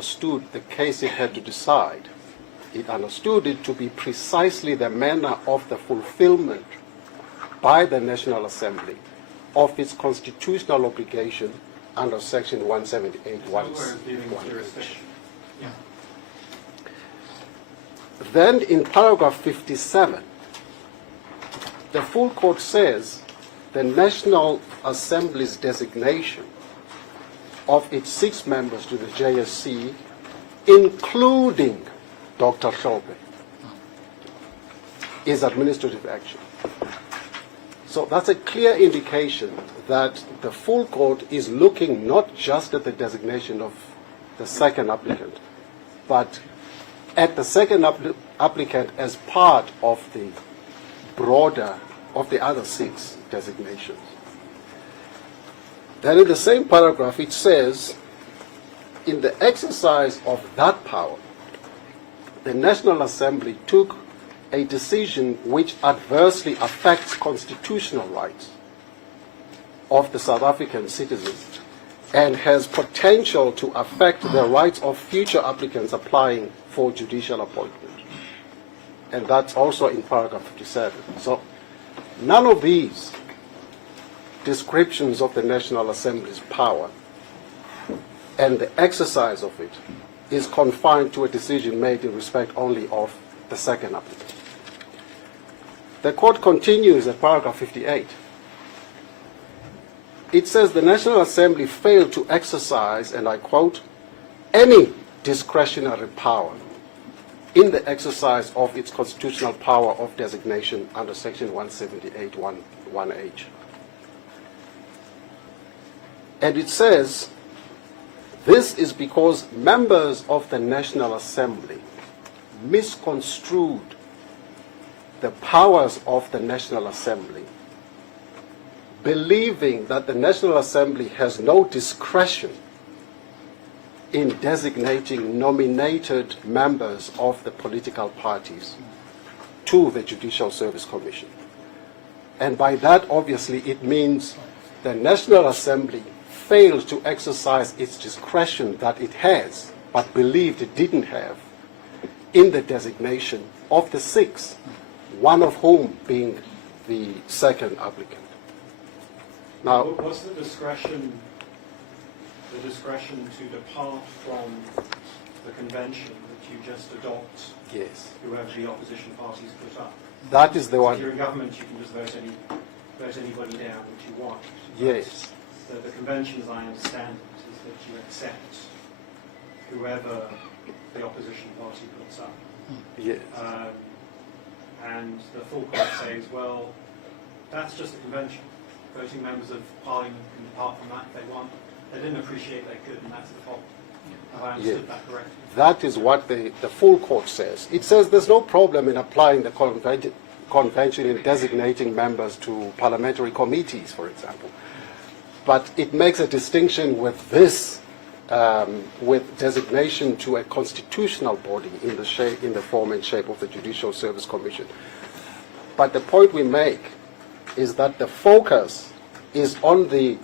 understood the case it had to decide. It understood it to be precisely the manner of the fulfillment by the National Assembly of its constitutional obligation under Section 178(1)(h). Then in paragraph 57, the full court says the National Assembly's designation of its 6 members to the JSC, including Dr. Shobe, is administrative action. So that's a clear indication that the full court is looking not just at the designation of the second applicant, but at the second applicant as part of the broader of the other 6 designations. Then in the same paragraph it says, in the exercise of that power, the National Assembly took a decision which adversely affects constitutional rights of the South African citizens and has potential to affect the rights of future applicants applying for judicial appointment. And that's also in paragraph 57. So none of these descriptions of the National Assembly's power and the exercise of it is confined to a decision made in respect only of the second applicant. The court continues at paragraph 58. It says the National Assembly failed to exercise, and I quote, any discretionary power in the exercise of its constitutional power of designation under Section 178(1)(h). And it says, this is because members of the National Assembly misconstrued the powers of the National Assembly, believing that the National Assembly has no discretion in designating nominated members of the political parties to the Judicial Service Commission. And by that, obviously, it means the National Assembly failed to exercise its discretion that it has, but believed it didn't have, in the designation of the 6, one of whom being the second applicant. Now, was the discretion to depart from the convention that you just adopt? Yes. Whoever the opposition parties put up. That is the one. If you're in government, you can just vote anybody down that you want. Yes. So the convention, as I understand it, is that you accept whoever the opposition party puts up. Yes. And the full court says, well, that's just a convention. Voting members of Parliament can depart from that if they want. They didn't appreciate they could, and that's the fault. Have I understood that correctly? That is what the full court says. It says there's no problem in applying the convention in designating members to parliamentary committees, for example. But it makes a distinction with this, with designation to a constitutional body in the form and shape of the Judicial Service Commission. But the point we make is that the focus is on the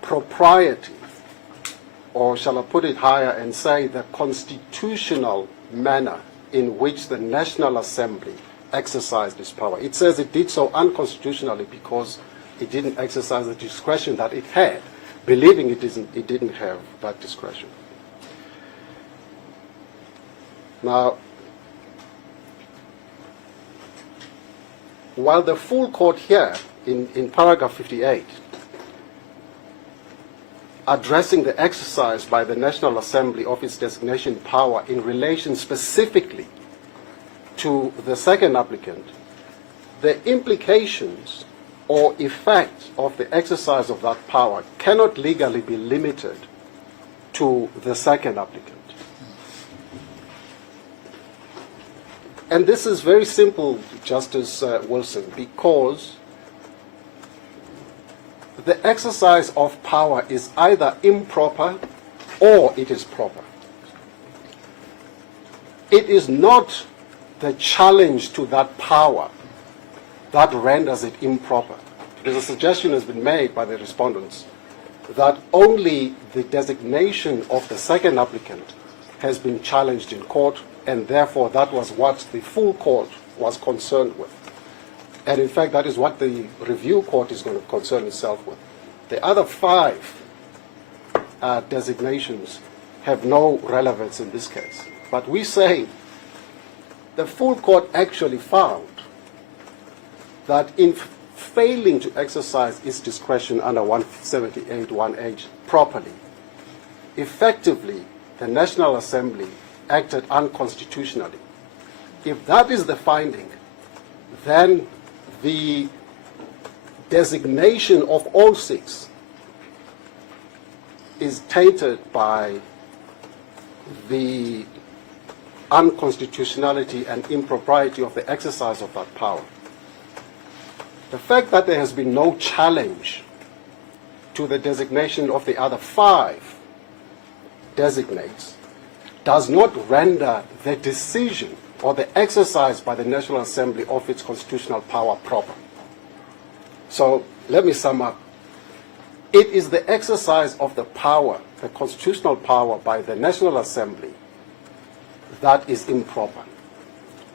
propriety, or shall I put it higher and say the constitutional manner in which the National Assembly exercised its power. It says it did so unconstitutionally because it didn't exercise the discretion that it had, believing it didn't have that discretion. Now, while the full court here, in paragraph 58, addressing the exercise by the National Assembly of its designation power in relation specifically to the second applicant, the implications or effect of the exercise of that power cannot legally be limited to the second applicant. And this is very simple, Justice Wilson, because the exercise of power is either improper or it is proper. It is not the challenge to that power that renders it improper. There's a suggestion has been made by the respondents that only the designation of the second applicant has been challenged in court, and therefore that was what the full court was concerned with. And in fact, that is what the review court is going to concern itself with. The other 5 designations have no relevance in this case. But we say the full court actually found that in failing to exercise its discretion under 178(1)H properly, effectively, the National Assembly acted unconstitutionally. If that is the finding, then the designation of all 6 is tainted by the unconstitutionality and impropriety of the exercise of that power. The fact that there has been no challenge to the designation of the other 5 designates does not render the decision or the exercise by the National Assembly of its constitutional power proper. So let me sum up. It is the exercise of the power, the constitutional power by the National Assembly, that is improper.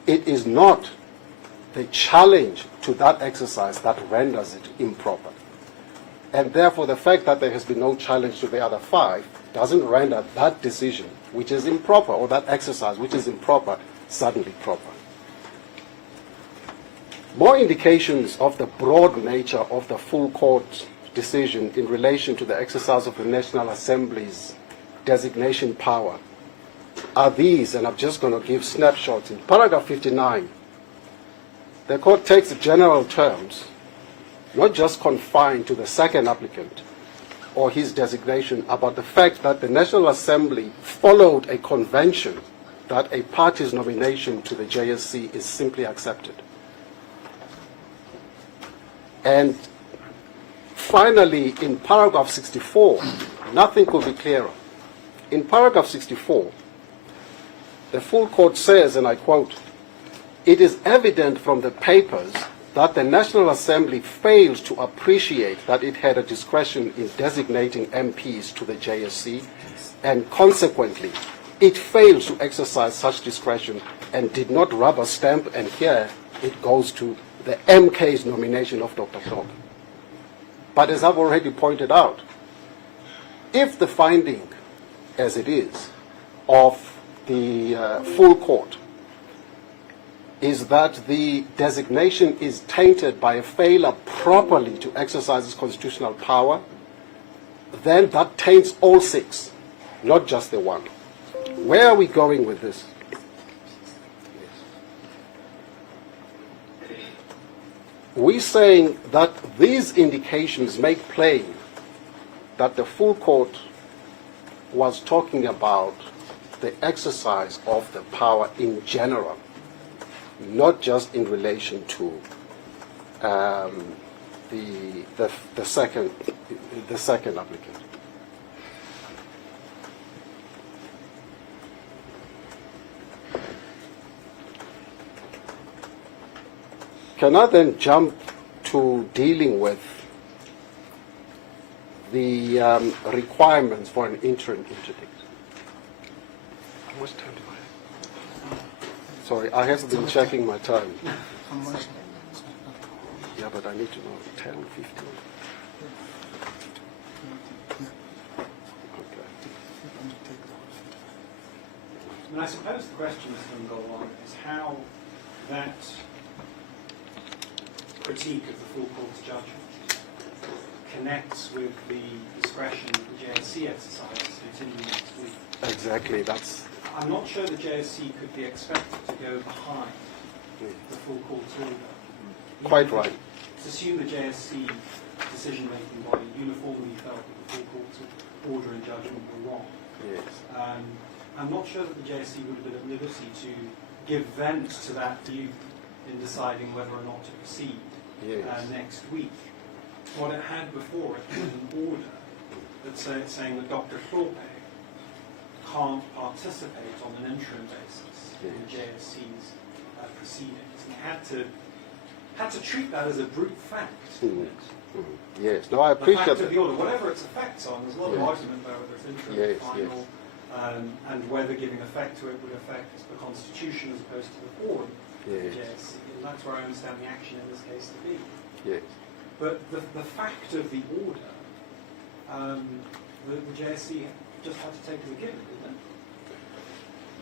It is not the challenge to that exercise that renders it improper. And therefore, the fact that there has been no challenge to the other 5 doesn't render that decision, which is improper, or that exercise, which is improper, suddenly proper. More indications of the broad nature of the full court decision in relation to the exercise of the National Assembly's designation power are these, and I'm just going to give snapshots. In paragraph 59, the court takes general terms, not just confined to the second applicant or his designation, about the fact that the National Assembly followed a convention that a party's nomination to the JSC is simply accepted. And finally, in paragraph 64, nothing could be clearer. In paragraph 64, the full court says, and I quote, "It is evident from the papers that the National Assembly failed to appreciate that it had a discretion in designating MPs to the JSC, and consequently, it failed to exercise such discretion and did not rubber stamp," and here it goes to the MK's nomination of Dr. Klok. But as I've already pointed out, if the finding, as it is, of the full court is that the designation is tainted by a failure properly to exercise its constitutional power, then that taints all 6, not just the 1. Where are we going with this? We're saying that these indications make plain that the full court was talking about the exercise of the power in general, not just in relation to the second applicant. Can I then jump to dealing with the requirements for an interim interdict? How much time do I have? Sorry, I have been checking my time. Yeah, but I need to know 10, 15. Okay. And I suppose the question that's going to go on is how that critique of the full court's judgment connects with the discretion that the JSC exercises continuing next week. Exactly, that's... I'm not sure the JSC could be expected to go behind the full court's order. Quite right. Let's assume the JSC decision-making body uniformly felt that the full court's order and judgment were wrong. Yes. I'm not sure that the JSC would have been at liberty to give vent to that view in deciding whether or not to proceed next week. What it had before it was an order that's saying that Dr. Thorpe can't participate on an interim basis in the JSC's proceedings. And it had to had to treat that as a brute fact. Yes, no, I appreciate the fact that. of the order, whatever its effects on, there's a lot of Yes. argument there whether it's interim, Yes, final, and whether giving effect to it would affect the Constitution as opposed to the form of the Yes. JSC. And that's where I understand the action in this case to be. Yes. But the fact of the order, the JSC just had to take as a given, didn't it?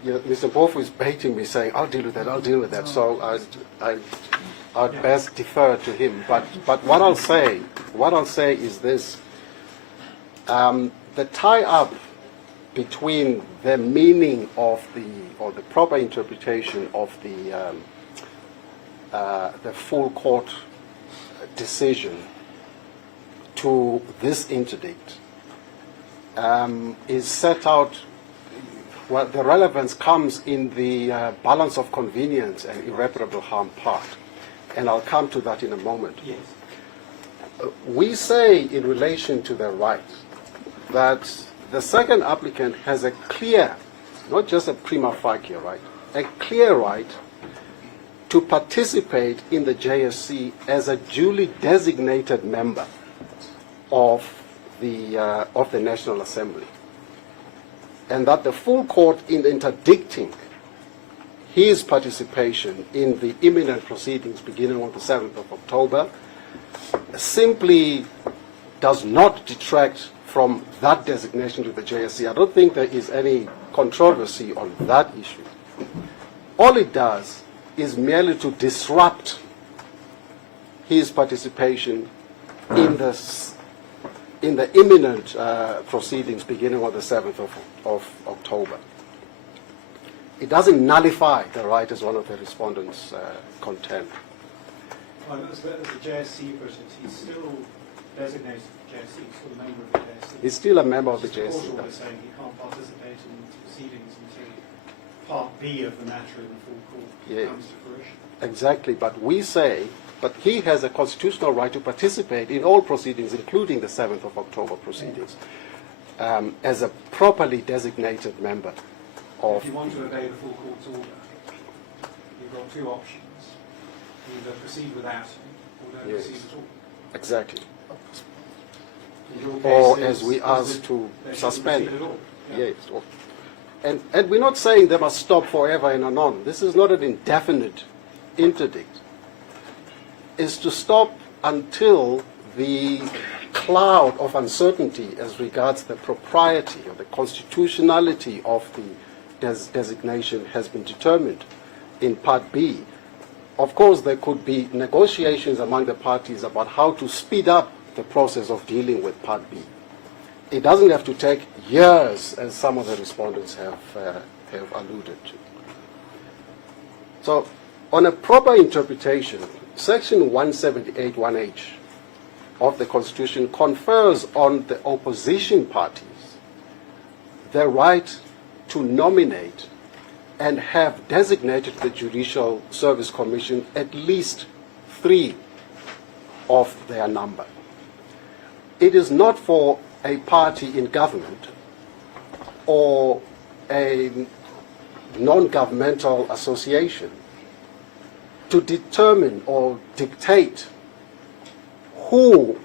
Yeah, Mr. Mpofu is baiting me, saying, "I'll deal with that. I'll deal with that." So I'd best defer to him. But what I'll say is this: the tie-up between the meaning of the proper interpretation of the full court decision to this interdict is set out. Well, the relevance comes in the balance of convenience and irreparable harm part, and I'll come to that in a moment. Yes. We say in relation to the right that the second applicant has a clear, not just a prima facie right, a clear right to participate in the JSC as a duly designated member of the National Assembly, and that the full court, in interdicting his participation in the imminent proceedings beginning on the 7th of October, simply does not detract from that designation to the JSC. I don't think there is any controversy on that issue. All it does is merely to disrupt his participation in the imminent proceedings beginning on the 7th of October. It doesn't nullify the right, as one of the respondents contend. Well, as the JSC person, he's still designated JSC, he's still a member of the JSC. He's still a member of the The court JSC. order saying he can't participate in proceedings until Part B of the matter in the full court Yes. comes to fruition. Exactly, but we say, but he has a constitutional right to participate in all proceedings, including the 7th of October proceedings, as a properly designated member of... If you want to obey the full court's order, you've got two options. Either proceed without him, or don't Yes. proceed at all. Exactly. In your Or case, as we is asked it to they shouldn't suspend. proceed at all? Yeah. Yes. And we're not saying they must stop forever and anon. This is not an indefinite interdict. It's to stop until the cloud of uncertainty as regards the propriety or the constitutionality of the designation has been determined in Part B. Of course, there could be negotiations among the parties about how to speed up the process of dealing with Part B. It doesn't have to take years, as some of the respondents have alluded to. So, on a proper interpretation, Section 178(1)(h) of the Constitution confers on the opposition parties the right to nominate and have designated the Judicial Service Commission at least 3 of their number. It is not for a party in government or a non-governmental association to determine or dictate who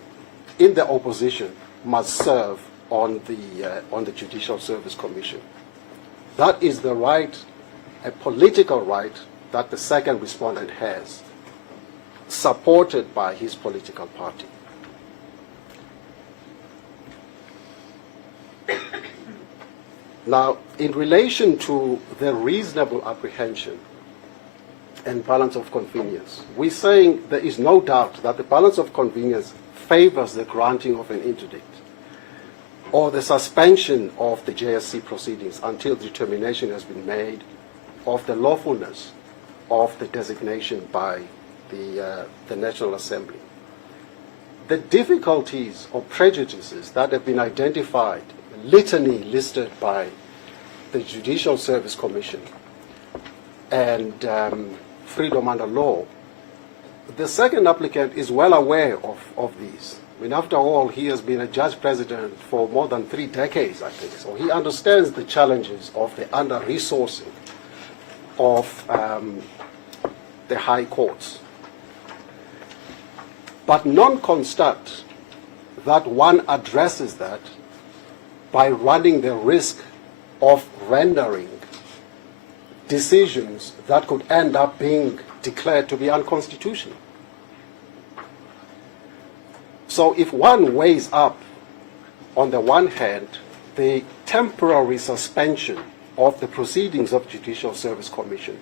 in the opposition must serve on the Judicial Service Commission. That is the right, a political right, that the second respondent has, supported by his political party. Now, in relation to the reasonable apprehension and balance of convenience, we're saying there is no doubt that the balance of convenience favors the granting of an interdict or the suspension of the JSC proceedings until determination has been made of the lawfulness of the designation by the National Assembly. The difficulties or prejudices that have been identified, litany listed by the Judicial Service Commission and Freedom Under Law, the second applicant is well aware of these. I mean, after all, he has been a judge president for more than 3 decades, I think, so he understands the challenges of the under-resourcing of the high courts. but non-constat that one addresses that by running the risk of rendering decisions that could end up being declared to be unconstitutional. So if one weighs up, on the one hand, the temporary suspension of the proceedings of Judicial Service Commission,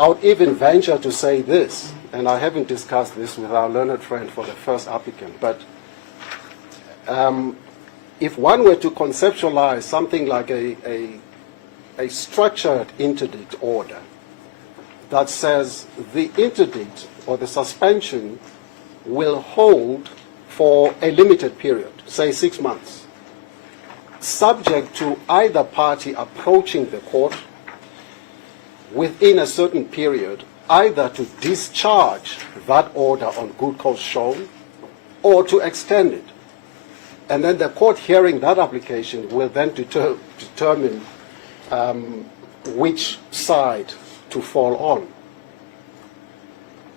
I would even venture to say this, and I haven't discussed this with our learned friend for the first applicant, but if one were to conceptualize something like a structured interdict order that says the interdict or the suspension will hold for a limited period, say 6 months, subject to either party approaching the court within a certain period, either to discharge that order on good cause shown or to extend it. And then the court hearing that application will then determine which side to fall on.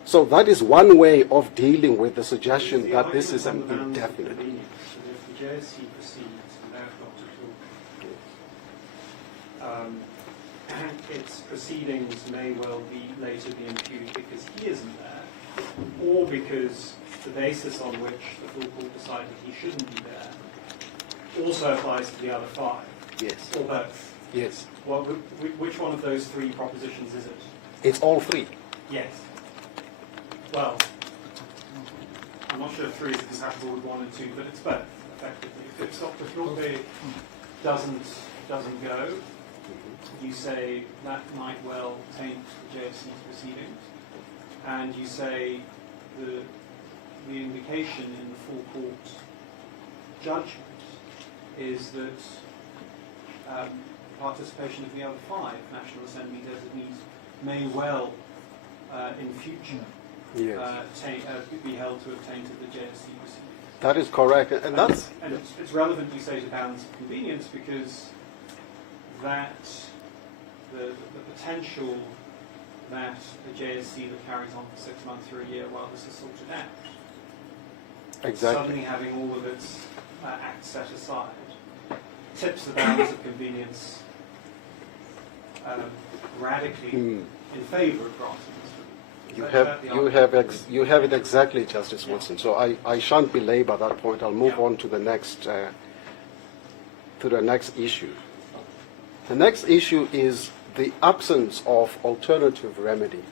So that is one way of dealing with the suggestion that this is an indefinite. If the JSC proceeds without Dr. Talk, its proceedings may well be later be impugned because he isn't there, or because the basis on which the full court decided he shouldn't be there also applies to the other 5. Yes. Or both. Yes. Well, which one of those 3 propositions is it? It's all 3. Yes. Well, I'm not sure if 3 is compatible with 1 and 2, but it's both, effectively. If Dr. Thorpe doesn't go, you say that might well taint the JSC's proceedings, and you say the indication in the full court judgment is that participation of the other 5 National Assembly designees may well, in future, be held to have tainted the JSC proceedings. That is correct, and that's... And it's relevant, you say, to balance of convenience, because that the potential that a JSC that carries on for 6 months or a year while this is sorted out, exactly, suddenly having all of its acts set aside, tips the balance of convenience radically in favour of granting this. You have it exactly, Justice Wilson. So I shan't belabor that point. I'll move on to the next issue. The next issue is the absence of alternative remedy.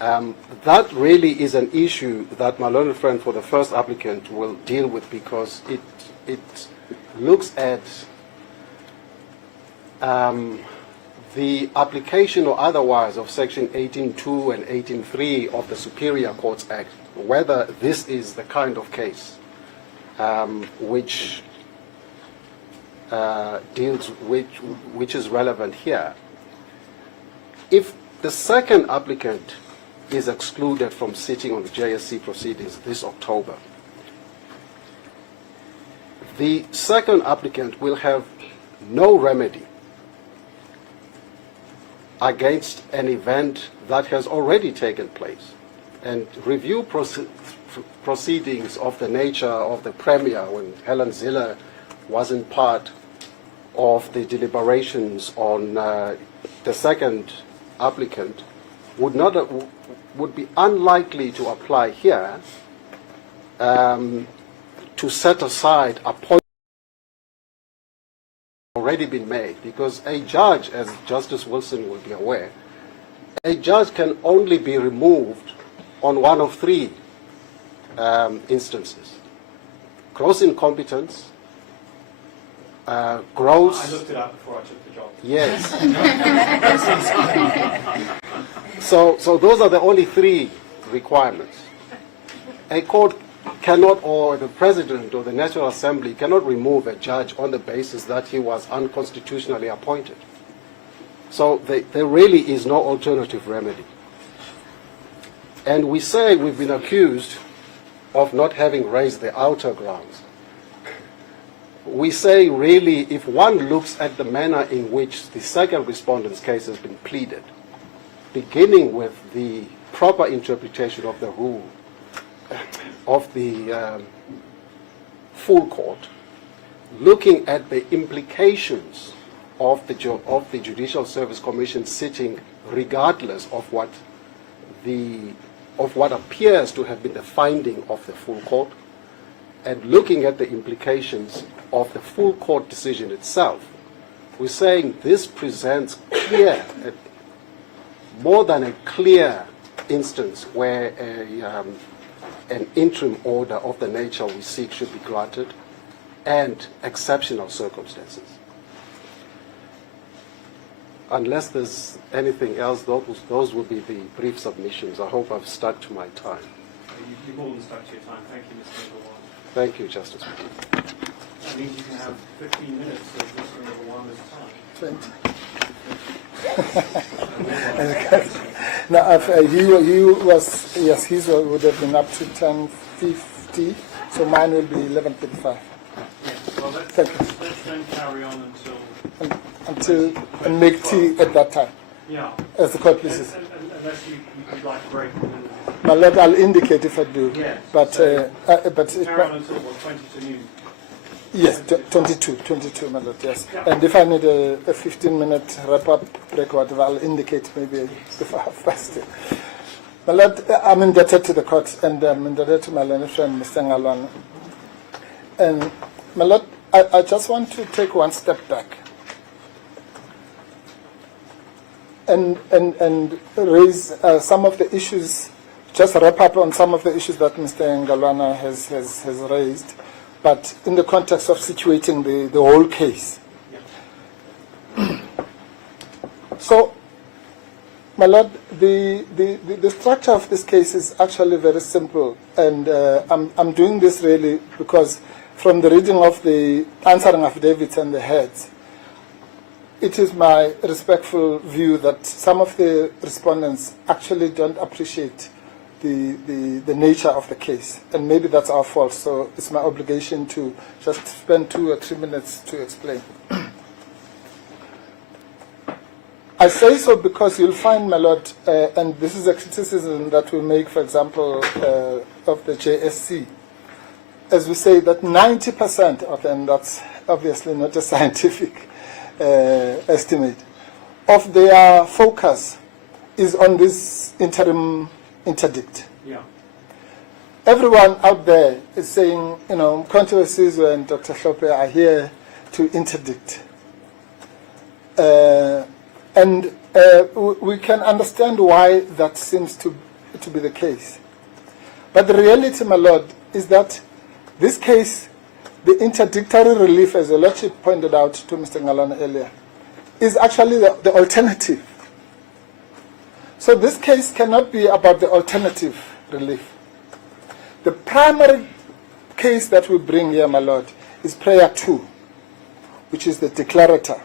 That really is an issue that my learned friend for the first applicant will deal with, because it looks at the application or otherwise of Section 18.2 and 18.3 of the Superior Courts Act, whether this is the kind of case which is relevant here. If the second applicant is excluded from sitting on the JSC proceedings this October, the second applicant will have no remedy against an event that has already taken place. And review proceedings of the nature of the Premier, when Helen Ziller wasn't part of the deliberations on the second applicant, would be unlikely to apply here to set aside a point already been made, because a judge, as Justice Wilson will be aware, a judge can only be removed on one of 3 instances: gross incompetence, gross... I looked it up before I took the job. Yes. So those are the only 3 requirements. A court cannot, or the President or the National Assembly cannot remove a judge on the basis that he was unconstitutionally appointed. So there really is no alternative remedy. And we say we've been accused of not having raised the outer grounds. We say, really, if one looks at the manner in which the second respondent's case has been pleaded, beginning with the proper interpretation of the rule of the full court, looking at the implications of the Judicial Service Commission sitting regardless of what appears to have been the finding of the full court, and looking at the implications of the full court decision itself, we're saying this presents clear, more than a clear instance where an interim order of the nature we seek should be granted, and exceptional circumstances. Unless there's anything else, those will be the brief submissions. I hope I've stuck to my time. You've more than stuck to your time. Thank you, Mr. Mpofu-Walsh. Thank you, Justice. That means you can have 15 minutes of Mr. Mpofu-Walsh's time. 20. Now, he was, yes, his would have been up to 10:50, so mine will be 11:35. Yes, well, let's then carry on until and make tea at that time. Yeah. As the court pleases. Unless you'd like a break. Well, I'll indicate if I do. Yes. But so but carry on until what, 20 to noon. Yes, 22, my lord, yes. Yeah. And if I need a 15-minute wrap-up break, whatever, I'll indicate maybe before half past. My lord, I'm indebted to the court, and I'm indebted to my learned friend, Mr. Ngalwana. And my lord, I just want to take one step back and raise some of the issues, just wrap up on some of the issues that Mr. Ngalwana has raised, but in the context of situating the whole case. Yeah. So, my lord, the structure of this case is actually very simple, and I'm doing this really because from the reading of the answering affidavits and the heads, it is my respectful view that some of the respondents actually don't appreciate the nature of the case, and maybe that's our fault, so it's my obligation to just spend 2 or 3 minutes to explain. I say so because you'll find, my lord, and this is a criticism that we make, for example, of the JSC, as we say that 90% of, and that's obviously not a scientific estimate, of their focus is on this interim interdict. Yeah. Everyone out there is saying, you know, controversies and Dr. Hlope are here to interdict. And we can understand why that seems to be the case. But the reality, my lord, is that this case, the interdictory relief, as the Lordship pointed out to Mr. Ngalwana earlier, is actually the alternative. So this case cannot be about the alternative relief. The primary case that we bring here, my lord, is prayer 2, which is the declarator.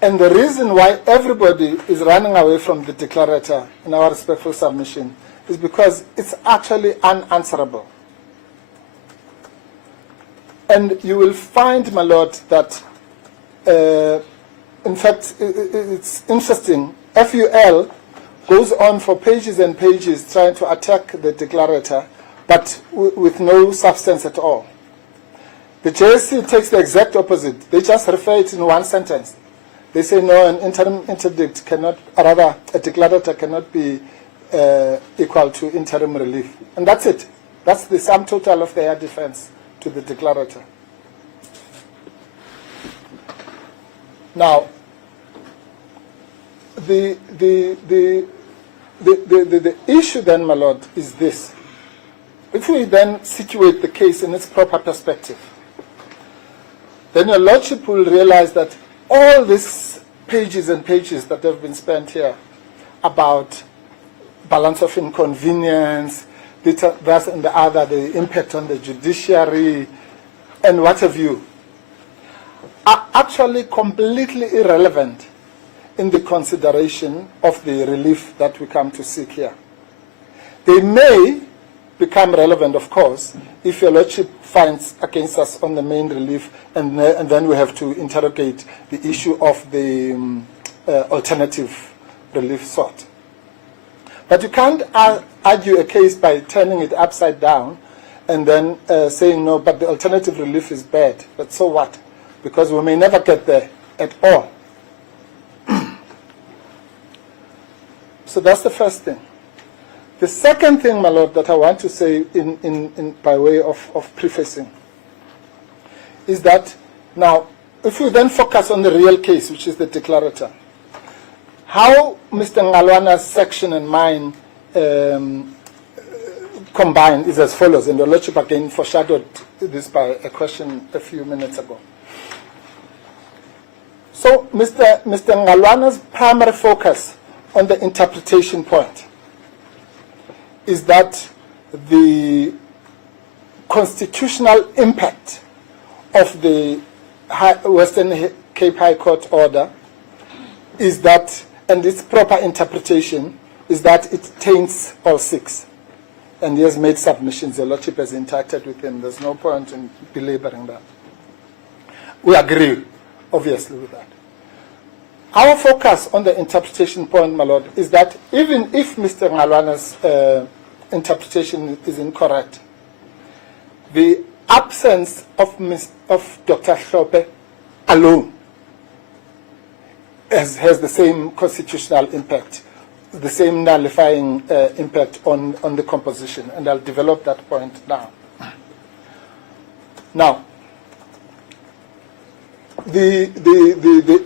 And the reason why everybody is running away from the declarator, in our respectful submission, is because it's actually unanswerable. And you will find, my lord, that, in fact, it's interesting. FUL goes on for pages and pages trying to attack the declarator, but with no substance at all. The JSC takes the exact opposite. They just refer it in one sentence. They say, no, an interim interdict cannot, or rather, a declarator cannot be equal to interim relief. And that's it. That's the sum total of their defense to the declarator. Now, the issue then, my lord, is this. If we then situate the case in its proper perspective, then your lordship will realize that all these pages and pages that have been spent here about balance of inconvenience, this and the other, the impact on the judiciary, and what have you, are actually completely irrelevant in the consideration of the relief that we come to seek here. They may become relevant, of course, if your lordship finds against us on the main relief, and then we have to interrogate the issue of the alternative relief sought. But you can't argue a case by turning it upside down and then saying, no, but the alternative relief is bad. But so what? Because we may never get there at all. So that's the first thing. The second thing, my Lord, that I want to say by way of prefacing is that now, if we then focus on the real case, which is the declarator, how Mr. Ngalwana's section and mine combined is as follows, and the Lordship again foreshadowed this by a question a few minutes ago. So Mr. Ngalwana's primary focus on the interpretation point is that the constitutional impact of the Western Cape High Court order is that, and its proper interpretation is that it taints all six. And he has made submissions. The Lordship has interacted with him. There's no point in belaboring that. We agree, obviously, with that. Our focus on the interpretation point, my Lord, is that even if Mr. Ngalwana's interpretation is incorrect, the absence of Dr. Hlophe alone has the same constitutional impact, the same nullifying impact on the composition, and I'll develop that point now. Now,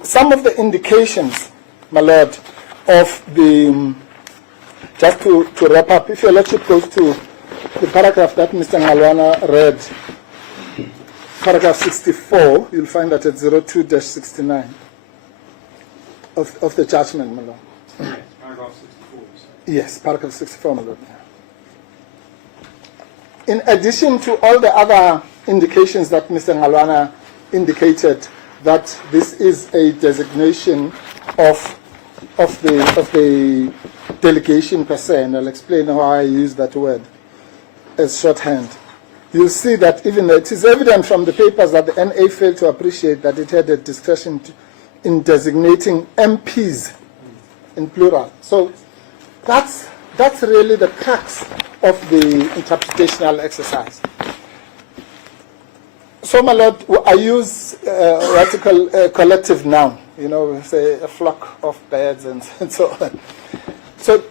some of the indications, my Lord, of the, just to wrap up, if your Lordship goes to the paragraph that Mr. Ngalwana read, paragraph 64, you'll find that at 02-69 of the judgment, my Lord. Yes, paragraph 64. Yes, paragraph 64, my Lord. In addition to all the other indications that Mr. Ngalwana indicated, that this is a designation of the delegation per se, and I'll explain how I use that word as shorthand. You'll see that even it is evident from the papers that the NA failed to appreciate that it had a discretion in designating MPs in plural. So that's really the crux of the interpretational exercise. So, my Lord, I use what you call a collective noun, say a flock of birds and so on. So,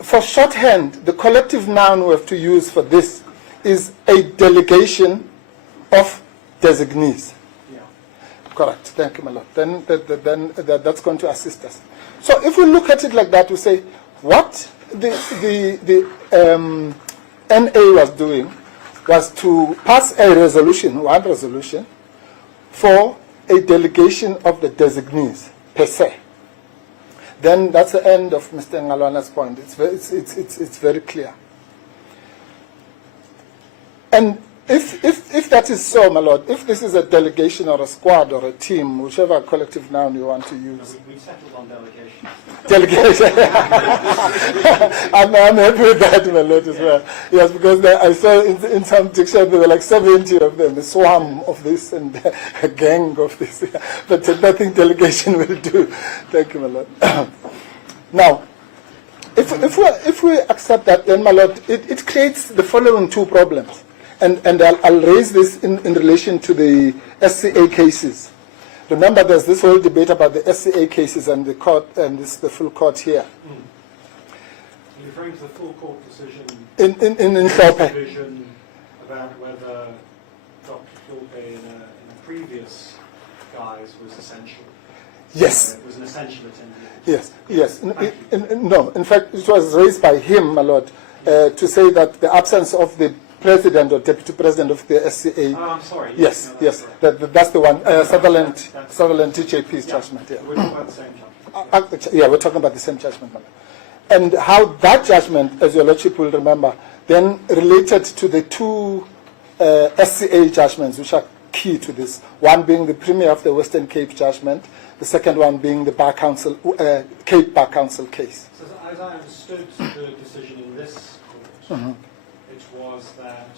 for shorthand, the collective noun we have to use for this is a delegation of designees. Yeah. Correct. Thank you, my Lord. Then that's going to assist us. So, if we look at it like that, we say what the NA was doing was to pass a resolution, one resolution, for a delegation of the designees per se. Then that's the end of Mr. Ngalwana's point. It's very clear. And if that is so, my Lord, if this is a delegation or a squad or a team, whichever collective noun you want to use. We settled on delegation. Delegation. I'm happy with that, my Lord, as well. Yes, because I saw in some dictionary there were like 70 of them, a swarm of this and a gang of this. But nothing delegation will do. Thank you, my Lord. Now, if we accept that, then, my Lord, it creates the following two problems. And I'll raise this in relation to the SCA cases. Remember, there's this whole debate about the SCA cases and the court and the full court here. You're referring to the full court decision In Hlophe. division about whether Dr. Hlophe in a previous guise was essential. Yes. It was an essential attendee. Yes. No, in fact, it was raised by him, my Lord, to say that the absence of the president or deputy president of the SCA. Oh, I'm sorry. Yes. That's the one. Sutherland TJP's judgment. Yeah. We're talking about the same judgment. Yeah, we're talking about the same judgment. And how that judgment, as your Lordship will remember, then related to the two SCA judgments, which are key to this. One being the Premier of the Western Cape judgment, the second one being the Bar Council, Cape Bar Council case. So as I understood the decision in this court, it was that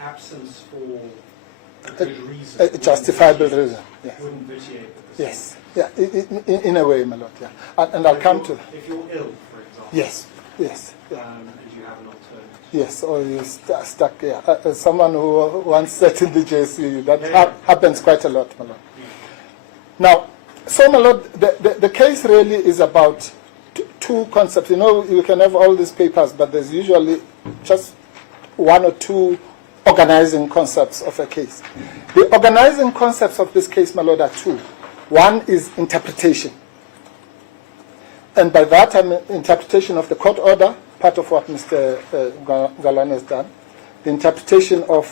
absence for a good reason. A justifiable reason. Yes. Wouldn't vitiate the proceedings. Yes. Yeah. In a way, my lord. Yeah. And I'll come to that. If you're ill, for example. Yes. Yes. Yeah. And you have an alternative. Yes, or you're stuck. Yeah. Someone who once sat in the JSC, that happens quite a lot, my lord. Now, so my lord, the case really is about two concepts. You know, you can have all these papers, but there's usually just one or two organizing concepts of a case. The organizing concepts of this case, my lord, are two. One is interpretation. And by that, I mean interpretation of the court order, part of what Mr. Galwan has done. The interpretation of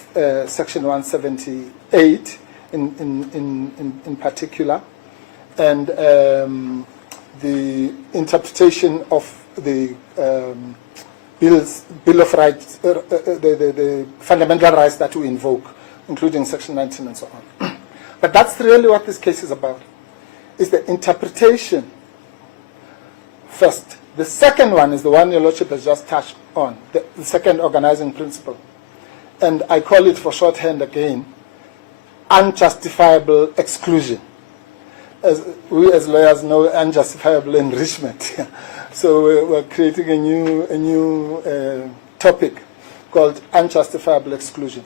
Section 178 in particular. And the interpretation of the Bill of Rights, the fundamental rights that we invoke, including Section 19 and so on. But that's really what this case is about, is the interpretation first. The second one is the one Your Lordship has just touched on, the second organizing principle. And I call it for shorthand again, unjustifiable exclusion. As we as lawyers know, unjustifiable enrichment. So we're creating a new topic called unjustifiable exclusion.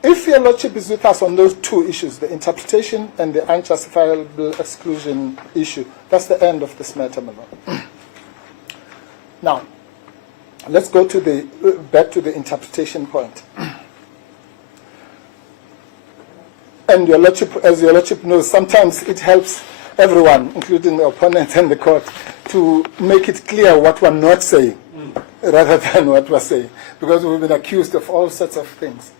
If Your Lordship is with us on those two issues, the interpretation and the unjustifiable exclusion issue, that's the end of this matter, my lord. Now, let's go to back to the interpretation point. And Your Lordship, as Your Lordship knows, sometimes it helps everyone, including the opponent and the court, to make it clear what we're not saying, rather than what we're saying. Because we've been accused of all sorts of things,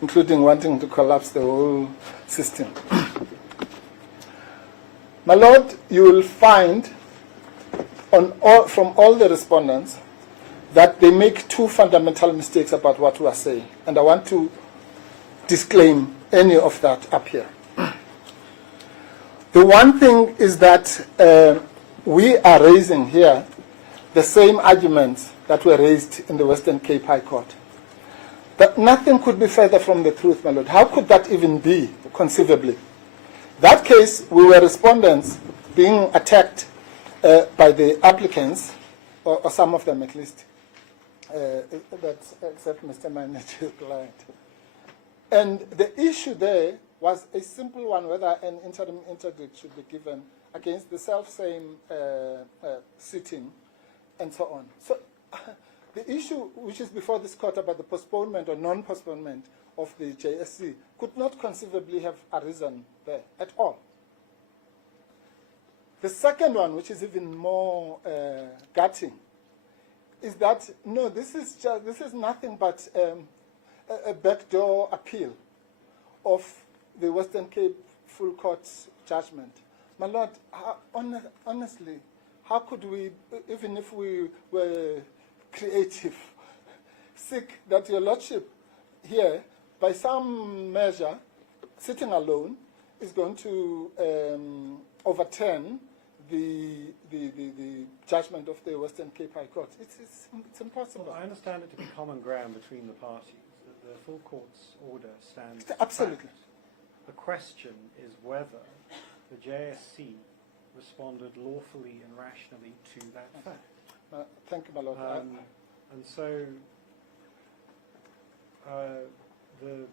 including wanting to collapse the whole system. My lord, you will find from all the respondents that they make two fundamental mistakes about what we are saying. And I want to disclaim any of that up here. The one thing is that we are raising here the same arguments that were raised in the Western Cape High Court. That nothing could be further from the truth, my lord. How could that even be, conceivably? That case, we were respondents being attacked by the applicants, or some of them at least, except Mr. Manager's client. And the issue there was a simple one, whether an interim interdict should be given against the self-same sitting and so on. So the issue which is before this court about the postponement or non-postponement of the JSC could not conceivably have arisen there at all. The second one, which is even more gutting, is that, no, this is nothing but a backdoor appeal of the Western Cape Full Court's judgment. My lord, honestly, how could we, even if we were creative, seek that Your Lordship here, by some measure, sitting alone, is going to overturn the judgment of the Western Cape High Court? It's impossible. Well, I understand it to be common ground between the parties. The full court's order stands. Absolutely. Fact. The question is whether the JSC responded lawfully and rationally to that fact. Thank you, my lord. And so the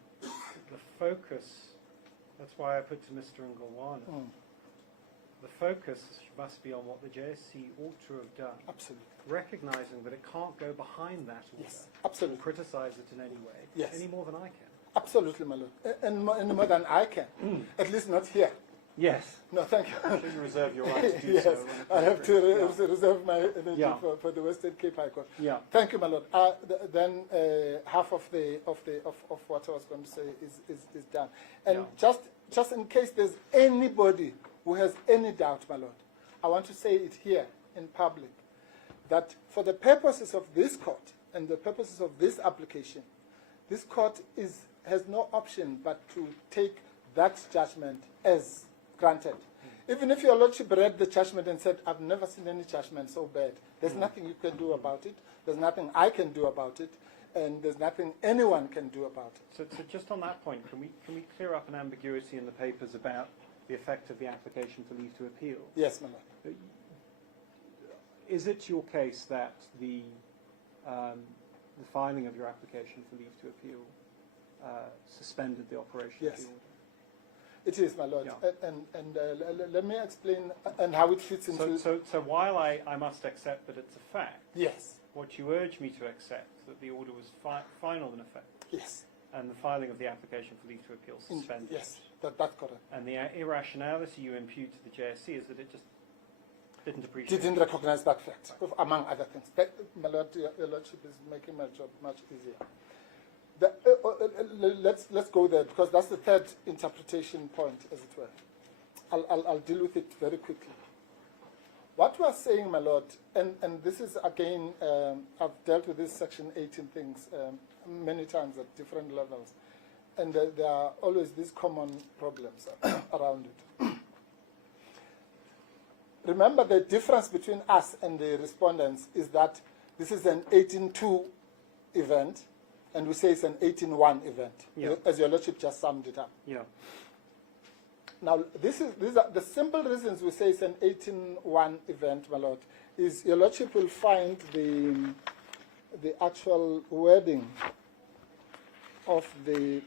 focus, that's why I put to Mr. Ngolwana, the focus must be on what the JSC ought to have done. Absolutely. Recognizing that it can't go behind that order. Yes, absolutely. And criticize it in any way. Yes. Any more than I can. Absolutely, my lord. And more than I can. At least not here. Yes. No, thank you. You should reserve your right to do yes, so. I have to reserve my energy for the Western Cape High Court. Yeah. Thank you, my lord. Then half of what I was going to say is done. And just in case there's anybody who has any doubt, my lord, I want to say it here in public, that for the purposes of this court and the purposes of this application, this court has no option but to take that judgment as granted. Even if Your Lordship read the judgment and said, I've never seen any judgment so bad, there's nothing you can do about it, there's nothing I can do about it, and there's nothing anyone can do about it. So just on that point, can we clear up an ambiguity in the papers about the effect of the application for leave to appeal? Yes, my lord. Is it your case that the filing of your application for leave to appeal suspended the operation Yes. of the order? It is, my lord. Yeah. And let me explain and how it fits into... So while I must accept that it's a fact, Yes, what you urge me to accept, that the order was final in effect, yes. and the filing of the application for leave to appeal suspended. Yes, that's correct. And the irrationality you impute to the JSC is that it just didn't appreciate Didn't recognize that fact, among other things. My lord, your lordship is making my job much easier. Let's go there, because that's the third interpretation point, as it were. I'll deal with it very quickly. What we are saying, my lord, and this is again, I've dealt with this section 18 things many times at different levels, and there are always these common problems around it. Remember, the difference between us and the respondents is that this is an 18.2 event, and we say it's an 18.1 event, Yeah. as your lordship just summed it up. Yeah. Now, these are the simple reasons we say it's an 18.1 event, my lord, is your lordship will find the actual wording of the,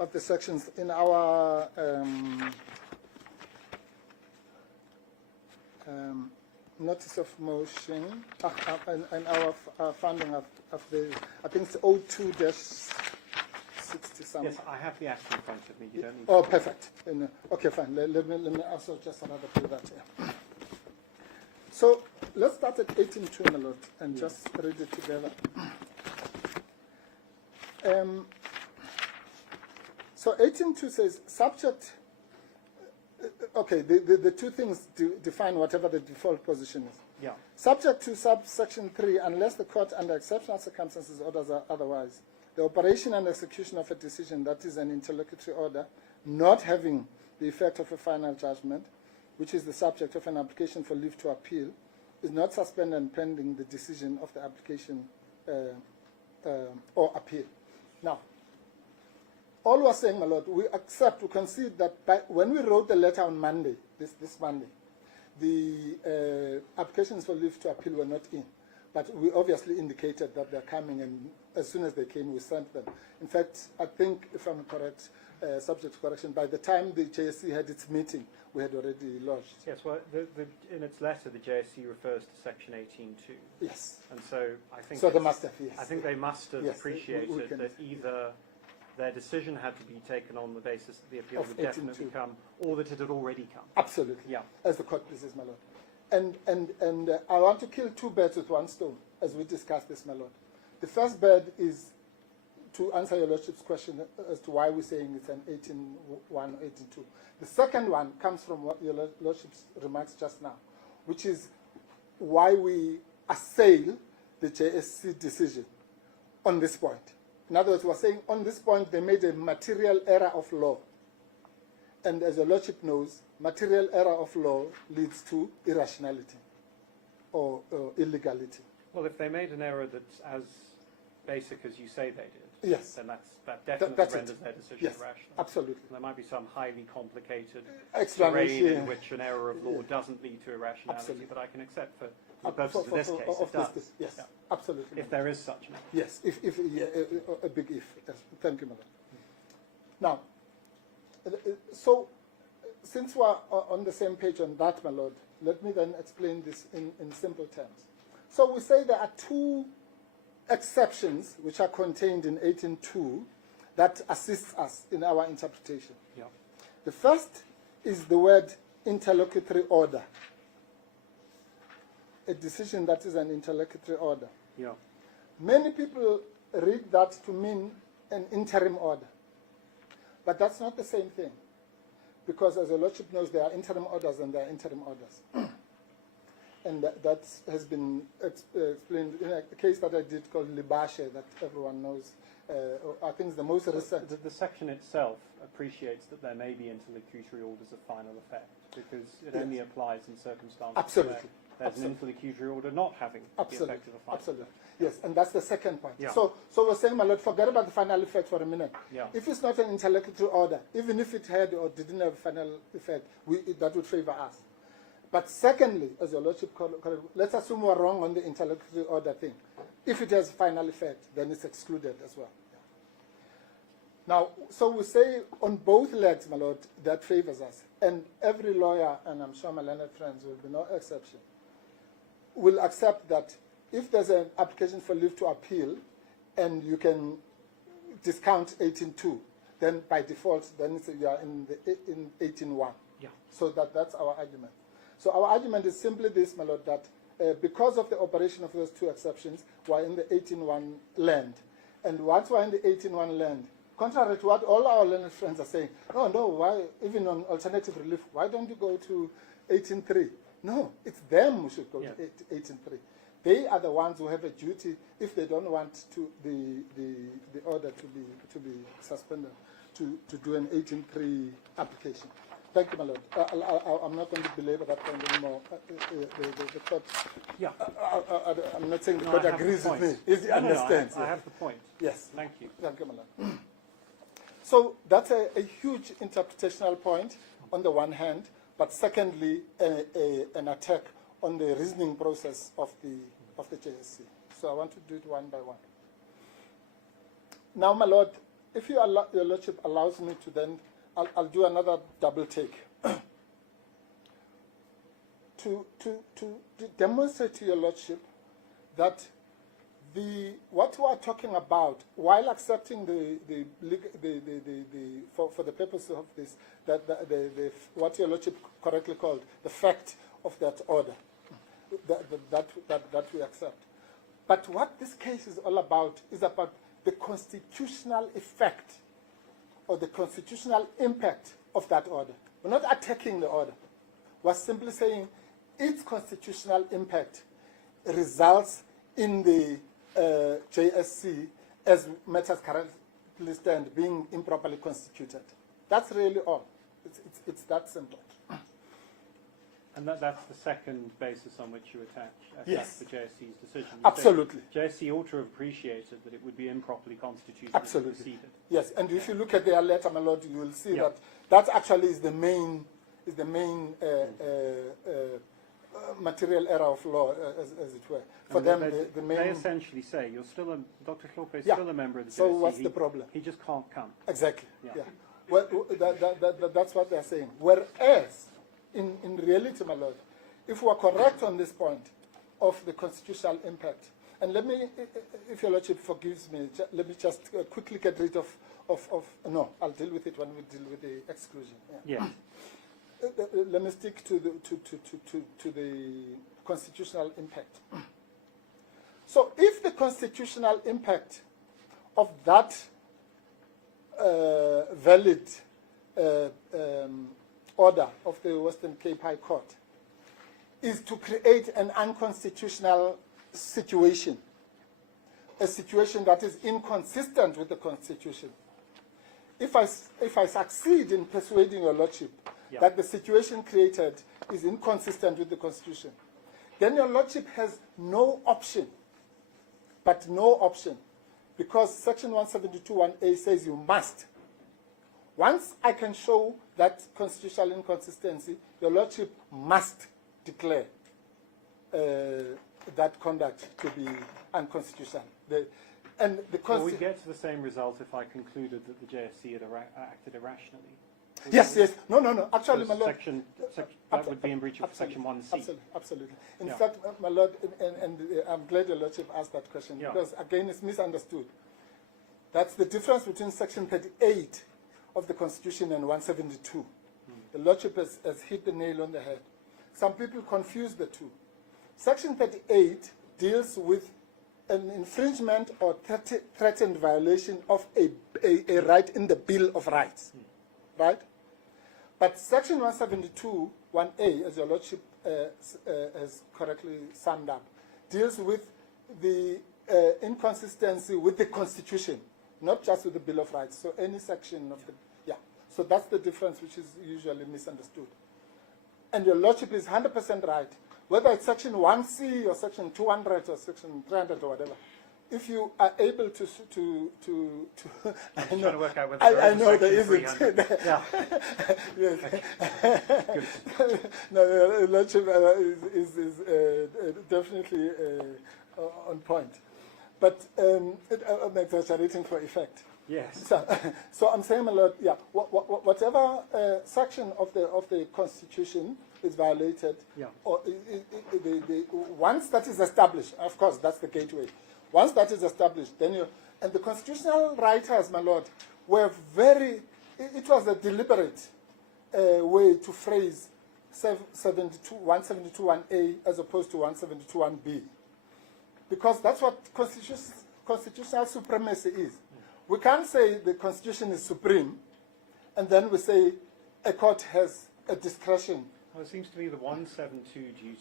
of the sections in our notice of motion and our funding of the, I think it's 02-60 something. Yes, I have the act in front of me. You don't need Oh, to. perfect. Okay, fine. Let me also just rather do that here. So let's start at 18.2, my lord, and just read it together. So 18.2 says, subject. Okay, the two things define whatever the default position is. Yeah. Subject to subsection 3, unless the court under exceptional circumstances orders otherwise, the operation and execution of a decision that is an interlocutory order, not having the effect of a final judgment, which is the subject of an application for leave to appeal, is not suspended and pending the decision of the application or appeal. Now, all we're saying, my lord, we concede that when we wrote the letter on Monday, this Monday, the applications for leave to appeal were not in. But we obviously indicated that they're coming, and as soon as they came, we sent them. In fact, I think, if I'm correct, subject to correction, by the time the JSC had its meeting, we had already lodged. Yes, well, in its letter, the JSC refers to section 18.2. Yes. And so I think... So they must have, yes. I think they must have Yes, appreciated we can- that either their decision had to be taken on the basis that the appeal Of would definitely 18.2. come, or that it had already come. Absolutely. Yeah. As the court pleases, my lord. And I want to kill two birds with one stone, as we discuss this, my lord. The first bird is to answer your lordship's question as to why we're saying it's an 18.1 or 18.2. The second one comes from what your lordship's remarks just now, which is why we assail the JSC decision on this point. In other words, we're saying on this point they made a material error of law. And as your lordship knows, material error of law leads to irrationality or illegality. Well, if they made an error that's as basic as you say they did, Yes. then that definitely That's renders it. their decision Yes, irrational. absolutely. There might be some highly complicated Explanation. terrain in which an error of law doesn't lead to irrationality, Absolutely. but I can accept for the purposes of this case it does. Yes, Yeah. absolutely. If there is such an error. Yes, if a big if. Yes. Thank you, madam. Now, so since we're on the same page on that, my lord, let me then explain this in simple terms. So we say there are two exceptions which are contained in 18.2 that assists us in our interpretation. Yeah. The first is the word interlocutory order. A decision that is an interlocutory order. Yeah. Many people read that to mean an interim order. But that's not the same thing. Because as your lordship knows, there are interim orders and there are interim orders. And that has been explained in a case that I did called Libashe that everyone knows. I think it's the most recent. The section itself appreciates that there may be interlocutory orders of final effect because it only applies in circumstances Absolutely. where there's an interlocutory order not having the effect of a final Absolutely. effect. Yes, and that's the second point. Yeah. So we're saying, my lord, forget about the final effect for a minute. Yeah. If it's not an interlocutory order, even if it had or didn't have a final effect, that would favor us. But secondly, as your lordship let's assume we're wrong on the interlocutory order thing. If it has final effect, then it's excluded as well. Yeah. Now, so we say on both legs, my lord, that favors us. And every lawyer, and I'm sure my learned friends will be no exception, will accept that if there's an application for leave to appeal and you can discount 18.2, then by default, then you are in 18.1. Yeah. So that's our argument. So our argument is simply this, my lord, that because of the operation of those two exceptions, we're in the 18.1 land. And once we're in the 18.1 land, contrary to what all our learned friends are saying, no, why, even on alternative relief, why don't you go to 18.3? No, it's them who should go to 18.3. They are the ones who have a duty, if they don't want to the order to be suspended, to do an 18.3 application. Thank you, my lord. I'm not going to belabor that point anymore. The court. Yeah. I'm not saying the court agrees with me. He understands. I have the point. Yes. Thank you. Thank you, my lord. So that's a huge interpretational point on the one hand, but secondly, an attack on the reasoning process of the JSC. So I want to do it one by one. Now, my lord, if your lordship allows me to, then I'll do another double take to demonstrate to your lordship that what we are talking about, while accepting for the purpose of this, that what your lordship correctly called the fact of that order, that we accept. But what this case is all about is about the constitutional effect or the constitutional impact of that order. We're not attacking the order. We're simply saying its constitutional impact results in the JSC as matters currently stand being improperly constituted. That's really all. It's that simple. And that's the second basis on which you attack the JSC's decision. You Absolutely. JSC ought to have appreciated that it would be improperly constituted. Absolutely. If it proceeded. Yes, and if you look at their letter, my lord, you will see that actually is the main material error of law, as it were. For them, the main. They essentially say you're still Dr. Hilpe is still a member of the JSC. So what's the problem? He just can't come. Exactly. Yeah. Well, that's what they're saying. Whereas, in reality, my lord, if we are correct on this point of the constitutional impact, and let me, if your lordship forgives me, let me just quickly get rid of no, I'll deal with it when we deal with the exclusion. Yeah. Let me stick to the constitutional impact. So if the constitutional impact of that valid order of the Western Cape High Court is to create an unconstitutional situation, a situation that is inconsistent with the Constitution. If I succeed in persuading your lordship that the situation created is inconsistent with the Constitution, then your lordship has no option, because Section 172(1)A says you must. Once I can show that constitutional inconsistency, your lordship must declare that conduct to be unconstitutional. Well, we get to the same result if I concluded that the JSC had acted irrationally. Yes. No. Actually, my lord, that would be in breach of Section 1C. Absolutely. In fact, my lord, and I'm glad your lordship asked that question, because again, it's misunderstood. That's the difference between Section 38 of the Constitution and 172. The lordship has hit the nail on the head. Some people confuse the two. Section 38 deals with an infringement or threatened violation of a right in the Bill of Rights, right? But Section 172(1)A, as your lordship has correctly summed up, deals with the inconsistency with the Constitution, not just with the Bill of Rights. So any section of the, So that's the difference which is usually misunderstood. And your lordship is 100% right whether it's section 1C or section 200 or section 300 or whatever, if you are able to I'm trying to work out whether I know there section isn't. 300. Yeah. Yes. No, Lordship is definitely on point. But I'm exaggerating for effect. Yes. So I'm saying, my Lord, yeah, whatever section of the Constitution is violated, Yeah. or once that is established, of course, that's the gateway. Once that is established, then you, and the constitutional writers, my Lord, were very, it was a deliberate way to phrase 172.1a as opposed to 172.1b. Because that's what constitutional supremacy is. We can't say the Constitution is supreme, and then we say a court has a discretion. Well, it seems to me the 172 duty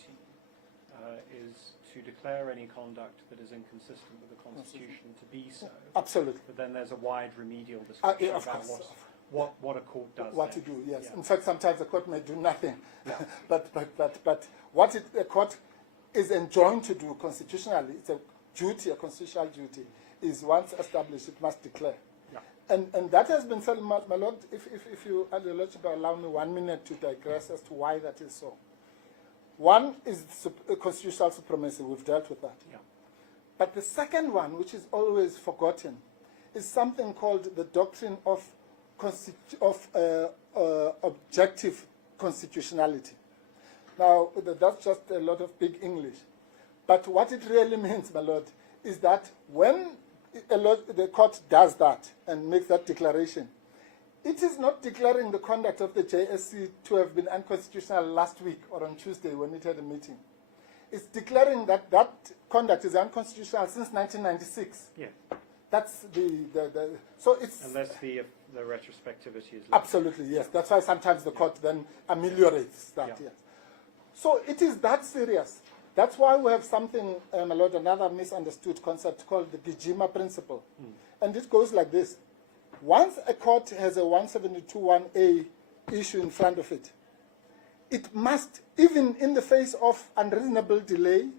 is to declare any conduct that is inconsistent with the Constitution to be so. Absolutely. But then there's a wide remedial discussion Yeah, of about course. what a court does. What then. to do, yes. Yeah. In fact, sometimes the court may do nothing. Yeah. but what a court is enjoined to do constitutionally, it's a duty, a constitutional duty, is once established, it must declare. Yeah. And that has been said, my Lord, if you, Your Lordship, allow me 1 minute to digress as to why that is so. One is constitutional supremacy, we've dealt with that. Yeah. But the second one, which is always forgotten, is something called the doctrine of objective constitutionality. Now, that's just a lot of big English. But what it really means, my Lord, is that when the court does that and makes that declaration, it is not declaring the conduct of the JSC to have been unconstitutional last week or on Tuesday when it had a meeting. It's declaring that that conduct is unconstitutional since 1996. Yeah. That's so it's Unless the retrospectivity is absolutely, yes. That's why sometimes the court then ameliorates that, Yeah. yes. So it is that serious. That's why we have something, my Lord, another misunderstood concept called the Gijima principle. And it goes like this. Once a court has a 172.1a issue in front of it, it must, even in the face of unreasonable delay,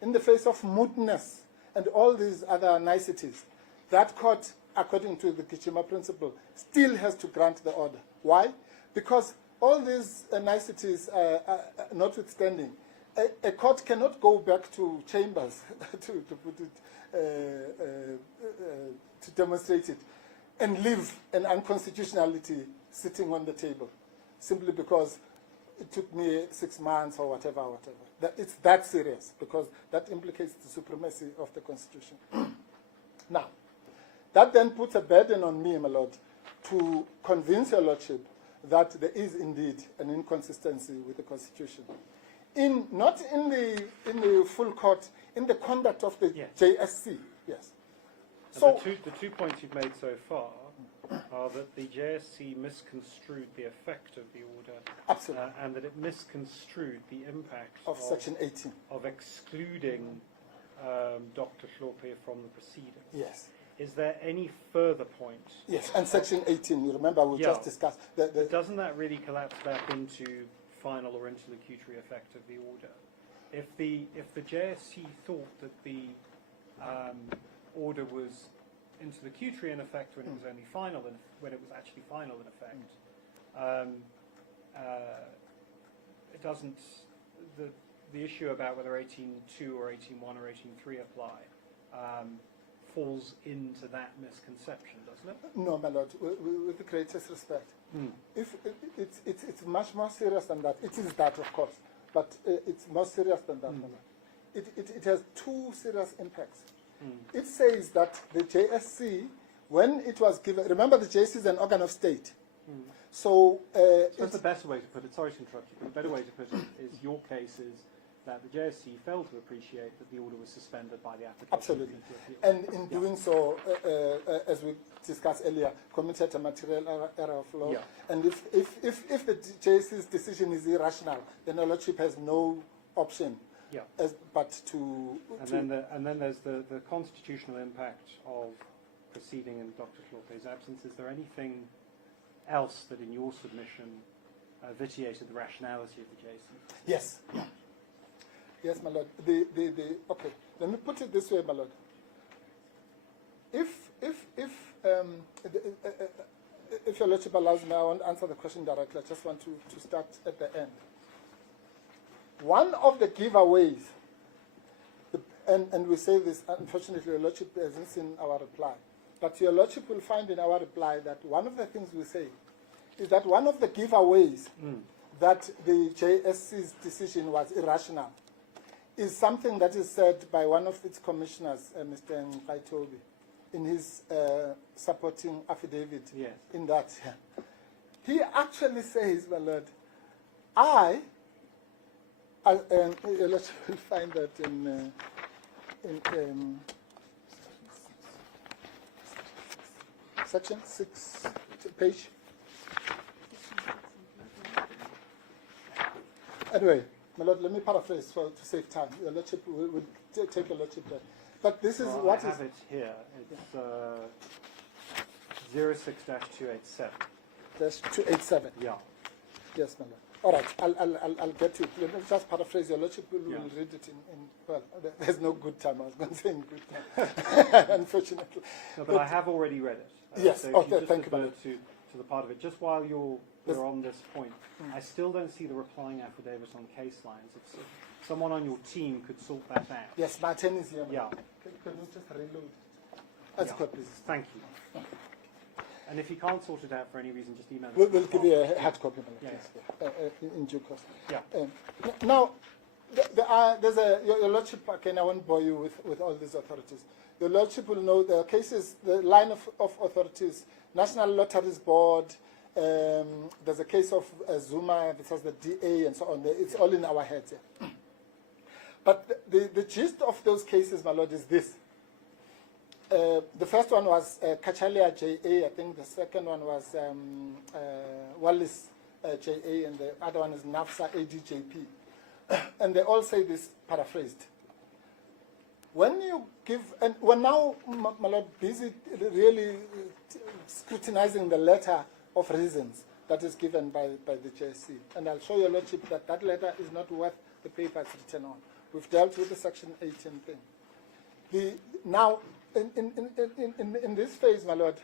in the face of mootness, and all these other niceties, that court, according to the Gijima principle, still has to grant the order. Why? Because all these niceties notwithstanding, a court cannot go back to chambers to put it, to demonstrate it, and leave an unconstitutionality sitting on the table, simply because it took me 6 months or whatever. It's that serious, because that implicates the supremacy of the Constitution. Now, that then puts a burden on me, my Lord, to convince Your Lordship that there is indeed an inconsistency with the Constitution. Not in the full court, in the conduct of the Yes. JSC, yes. So the two points you've made so far are that the JSC misconstrued the effect of the order, Absolutely. and that it misconstrued the impact Of Section 18. of excluding Dr. Hlophe from the proceedings. Yes. Is there any further point? Yes, and Section 18, you remember we just discussed. But doesn't that really collapse back into final or interlocutory effect of the order? If the JSC thought that the order was interlocutory in effect when it was only final, and when it was actually final in effect, it doesn't. The issue about whether 18.2 or 18.1 or 18.3 apply falls into that misconception, doesn't it? No, my Lord, with the greatest respect. If it's much more serious than that. It is that, of course, but it's more serious than that, my Lord. It has two serious impacts. It says that the JSC, when it was given, remember the JSC is an organ of state. So That's the better way to put it. Sorry to interrupt you, but the better way to put it is your case is that the JSC failed to appreciate that the order was suspended by the application. Absolutely. of the appeal. And in doing so, as we discussed earlier, committed a material error of law. Yeah. And if the JSC's decision is irrational, then the Lordship has no option Yeah. but to... And then there's the constitutional impact of proceeding in Dr. Hlophe's absence. Is there anything else that in your submission vitiated the rationality of the JSC? Yes. Yes, my lord. Okay, let me put it this way, my lord. If your lordship allows me, I won't answer the question directly. I just want to start at the end. One of the giveaways, and we say this, unfortunately, your lordship hasn't seen our reply, but your lordship will find in our reply that one of the things we say is that one of the giveaways that the JSC's decision was irrational is something that is said by one of its commissioners, Mr. Mdntv, in his supporting affidavit. Yes. In that. He actually says, my lord, let's find that in section 6, page. Anyway, my lord, let me paraphrase to save time. Your lordship will take your lordship there. But this is well, what I have it here. It's 06-287. That's 287. Yeah. Yes, my lord. All right, I'll get to it. Let me just paraphrase. Your lordship will read it in well, there's no good time. I was going to say in good time, unfortunately. No, but I have already read it. Yes, so okay, just thank you, my refer lord. to the part of it. Just while we're on this point, I still don't see the replying affidavit on case lines. If someone on your team could sort that out. Yes, Martin is here. Yeah. Can you just reload it? That's good, please. Thank you. And if you can't sort it out for any reason, just email us. We'll give you a hard copy, my lord. Yeah. Yes, in due course. Yeah. Now, there's your lordship, again, I won't bore you with all these authorities. Your lordship will know the cases, the line of authorities, National Lotteries Board, there's a case of Zuma versus the DA and so on. It's all in our heads. Yeah. But the gist of those cases, my lord, is this. The first one was Kachalia JA, I think the second one was Wallis JA, and the other one is NAFSA ADJP. And they all say this paraphrased. When you give, and we're now, my lord, busy really scrutinizing the letter of reasons that is given by the JSC. And I'll show your lordship that that letter is not worth the paper it's written on. We've dealt with the Section 18 thing. Now, in this phase, my lord,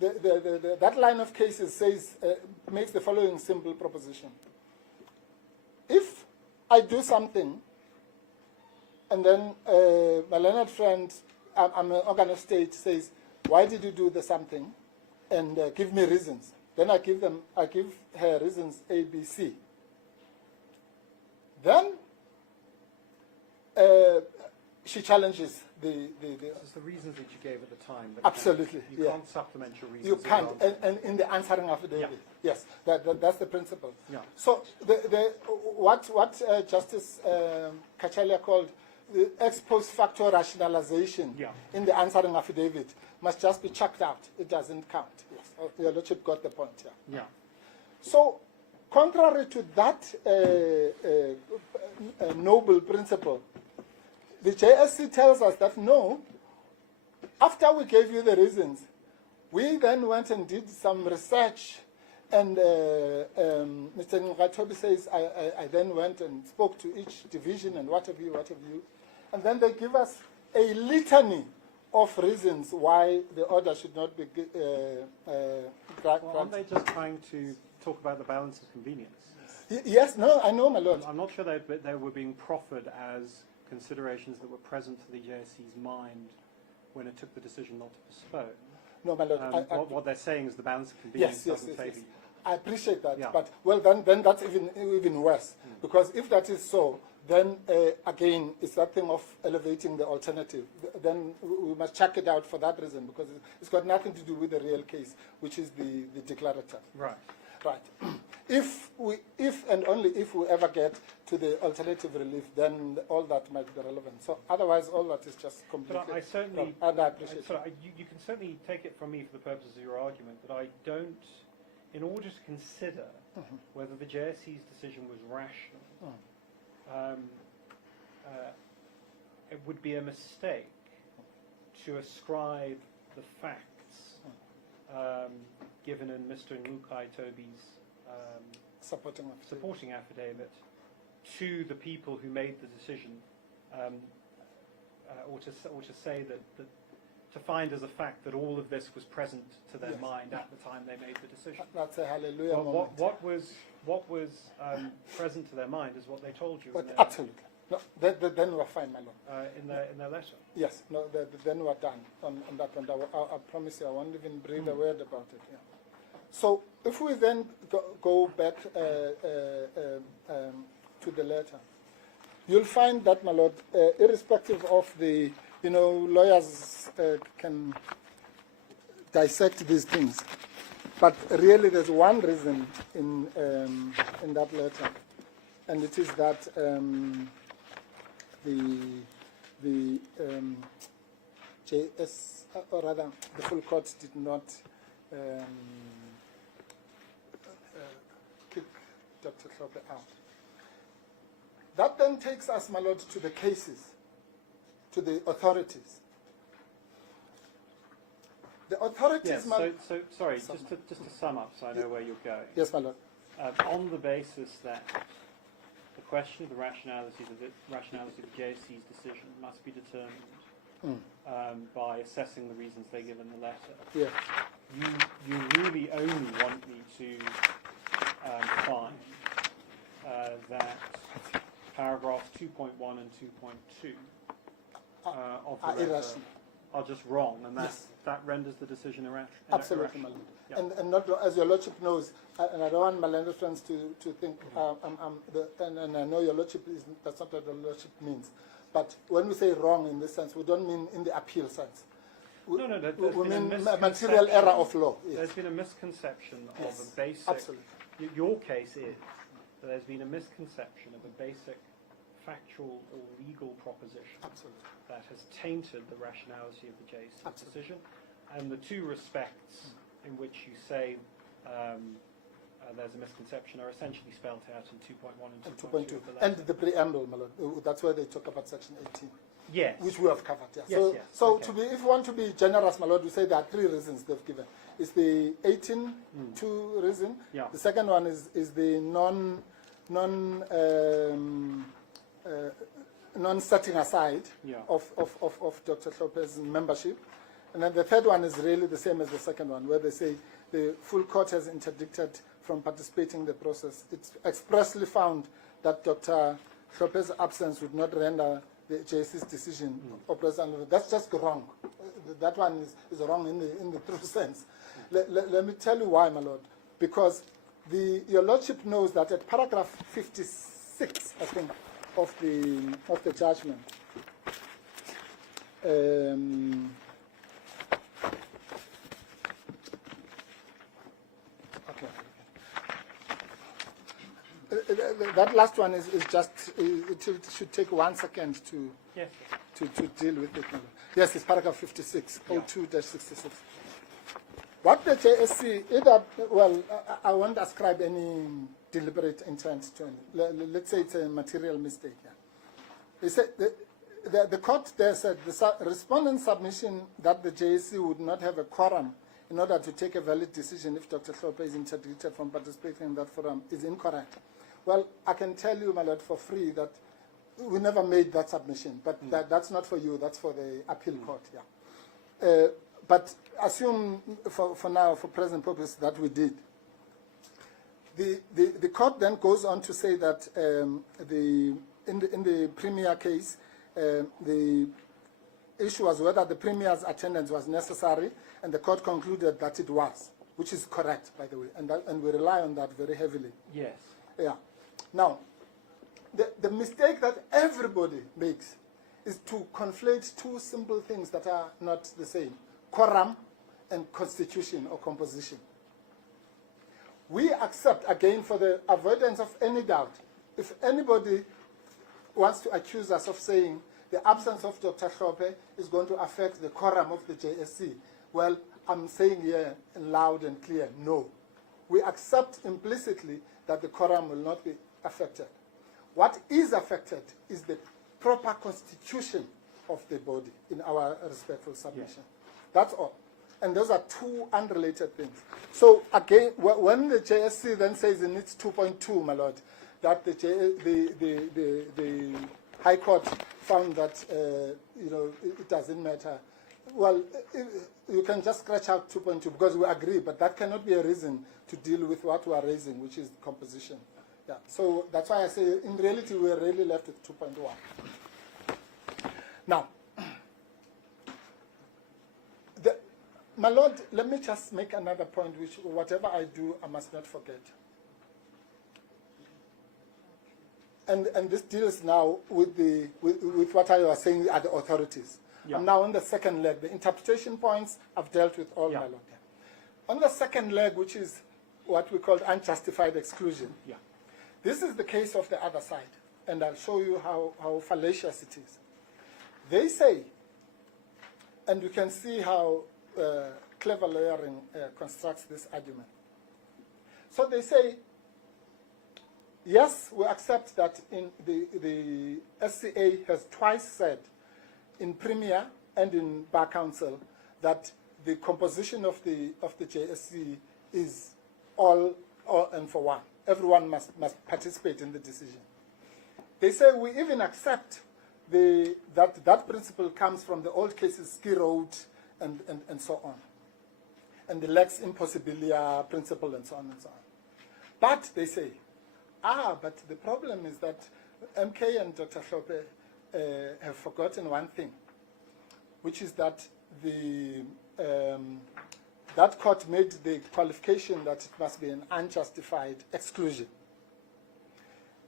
that line of cases says, makes the following simple proposition. If I do something, and then my learned friend, I'm an organ of state, says, why did you do the something? And give me reasons. Then I give her reasons A, B, C. Then she challenges the It's the reasons that you gave at the time. But absolutely. You can't supplement your reasons. You can't, and in the answering affidavit, yes, that's the principle. Yeah. So what Justice Kachalia called the ex post facto rationalization in the answering affidavit must just be chucked out. It doesn't count. Yes, your lordship got the point. Yeah. So, contrary to that noble principle, the JSC tells us that no, after we gave you the reasons, we then went and did some research, and Mr. Mdntv says, I then went and spoke to each division and what have you, and then they give us a litany of reasons why the order should not be granted. Well, aren't they just trying to talk about the balance of convenience? Yes, no, I know, my lord. I'm not sure they were being proffered as considerations that were present to the JSC's mind when it took the decision not to postpone. No, my lord. What they're saying is the balance of convenience doesn't favour you. I appreciate that, but well, then that's even worse, because if that is so, then again, it's that thing of elevating the alternative. Then we must check it out for that reason, because it's got nothing to do with the real case, which is the declarator. Right. Right. If and only if we ever get to the alternative relief, then all that might be relevant. So otherwise, all that is just completely. But I certainly, and I appreciate you can certainly take it from me for the purposes of your argument that I don't, in order to consider whether the JSC's decision was rational, it would be a mistake to ascribe the facts given in Mr. Mdntv's supporting affidavit to the people who made the decision, or to say that to find as a fact that all of this was present to their Yes. mind at the time they made the decision. That's a hallelujah Well, moment. what was present to their mind is what they told you But in absolutely. No, then we're fine, my lord. in their letter. Yes, no, then we're done on that one. I promise you, I won't even breathe a word about it. Yeah. So if we then go back to the letter, you'll find that, my lord, irrespective of the, lawyers can dissect these things, but really there's one reason in that letter, and it is that the JS, or rather, the full court did not kick Dr. Hlophe out. That then takes us, my lord, to the cases, to the authorities. The authorities, Yes. my So sorry, just to sum up, so I know where you're going. yes, my lord. On the basis that the question of the rationality of the JSC's decision must be determined by assessing the reasons they give in the letter. Yeah. You really only want me to find that paragraphs 2.1 and 2.2 of the letter irrational. are just wrong, and Yes. that renders the decision irrational. Absolutely, my lord. Yeah. And not, as your lordship knows, and I don't want my landed friends to think, and I know your lordship that's not what the lordship means. But when we say wrong in this sense, we don't mean in the appeal sense. We mean material error of law. Yes. There's been a misconception Yes. of a basic. Absolutely. Your case is that there's been a misconception of a basic factual or legal proposition Absolutely. that has tainted the rationality of the JSC Absolutely. decision, and the two respects in which you say there's a misconception are essentially spelled out in 2.1 and 2.2 of the letter. And the preamble, my lord. That's where they talk about section 18. Yes. Which we have covered, yeah. Yes, yes, So okay. if you want to be generous, my lord, we say there are three reasons they've given. It's the 18.2 reason. Yeah. The second one is the non-setting aside Yeah. of Dr. Hlophe's membership. And then the third one is really the same as the second one, where they say the full court has interdicted from participating in the process. It's expressly found that Dr. Hlophe's absence would not render the JSC's decision operational. That's just wrong. That one is wrong in the true sense. Let me tell you why, my lord. Because your lordship knows that at paragraph 56, I think, of the judgment. Okay. That last one is just, it should take 1 second to Yes. deal with it. Yes, it's paragraph 56, 02-66. What the JSC, I won't ascribe any deliberate intent to it. Let's say it's a material mistake. Yeah. They said the court there said the respondent's submission that the JSC would not have a quorum in order to take a valid decision if Dr. Hlophe is interdicted from participating in that forum is incorrect. Well, I can tell you, my lord, for free that we never made that submission, but that's not for you, that's for the appeal court, yeah. But assume for now, for present purpose, that we did. The court then goes on to say that in the premier case, the issue was whether the premier's attendance was necessary, and the court concluded that it was, which is correct, by the way, and we rely on that very heavily. Yes. Yeah. Now, the mistake that everybody makes is to conflate two simple things that are not the same: quorum and constitution or composition. We accept, again, for the avoidance of any doubt, if anybody wants to accuse us of saying the absence of Dr. Hlophe is going to affect the quorum of the JSC, well, I'm saying here loud and clear, no. We accept implicitly that the quorum will not be affected. What is affected is the proper constitution of the body in our respectful submission. Yes. That's all. And those are two unrelated things. So again, when the JSC then says it needs 2.2, my lord, that the High Court found that it doesn't matter. Well, you can just scratch out 2.2 because we agree, but that cannot be a reason to deal with what we are raising, which is composition. Yeah. So that's why I say, in reality, we are really left with 2.1. Now, my Lord, let me just make another point, which whatever I do, I must not forget. And this deals now with what I was saying are the authorities. Yeah. I'm now on the second leg. The interpretation points I've dealt with all, Yeah. my Lord. On the second leg, which is what we call unjustified exclusion. Yeah. This is the case of the other side, and I'll show you how fallacious it is. They say, and you can see how clever lawyering constructs this argument. So they say, yes, we accept that in the SCA has twice said in Premier and in Bar Council that the composition of the JSC is all and for one. Everyone must participate in the decision. They say we even accept that principle comes from the old cases, Ski Road and so on, and the lex impossibilia principle and so on and so on. But they say, but the problem is that MK and Dr. Hlope have forgotten one thing, which is that that court made the qualification that it must be an unjustified exclusion.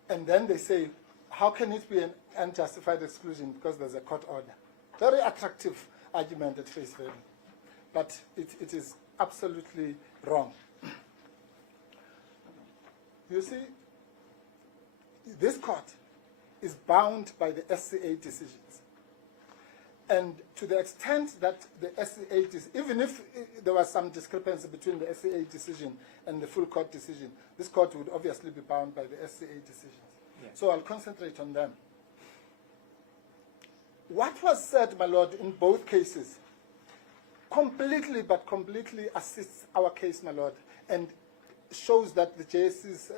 And then they say, how can it be an unjustified exclusion? Because there's a court order. Very attractive argument at face value. But it is absolutely wrong. You see, this court is bound by the SCA decisions. And to the extent that the SCA, even if there was some discrepancy between the SCA decision and the full court decision, this court would obviously be bound by the SCA decisions. Yes. So I'll concentrate on them. What was said, my Lord, in both cases completely assists our case, my Lord, and shows that the JSC's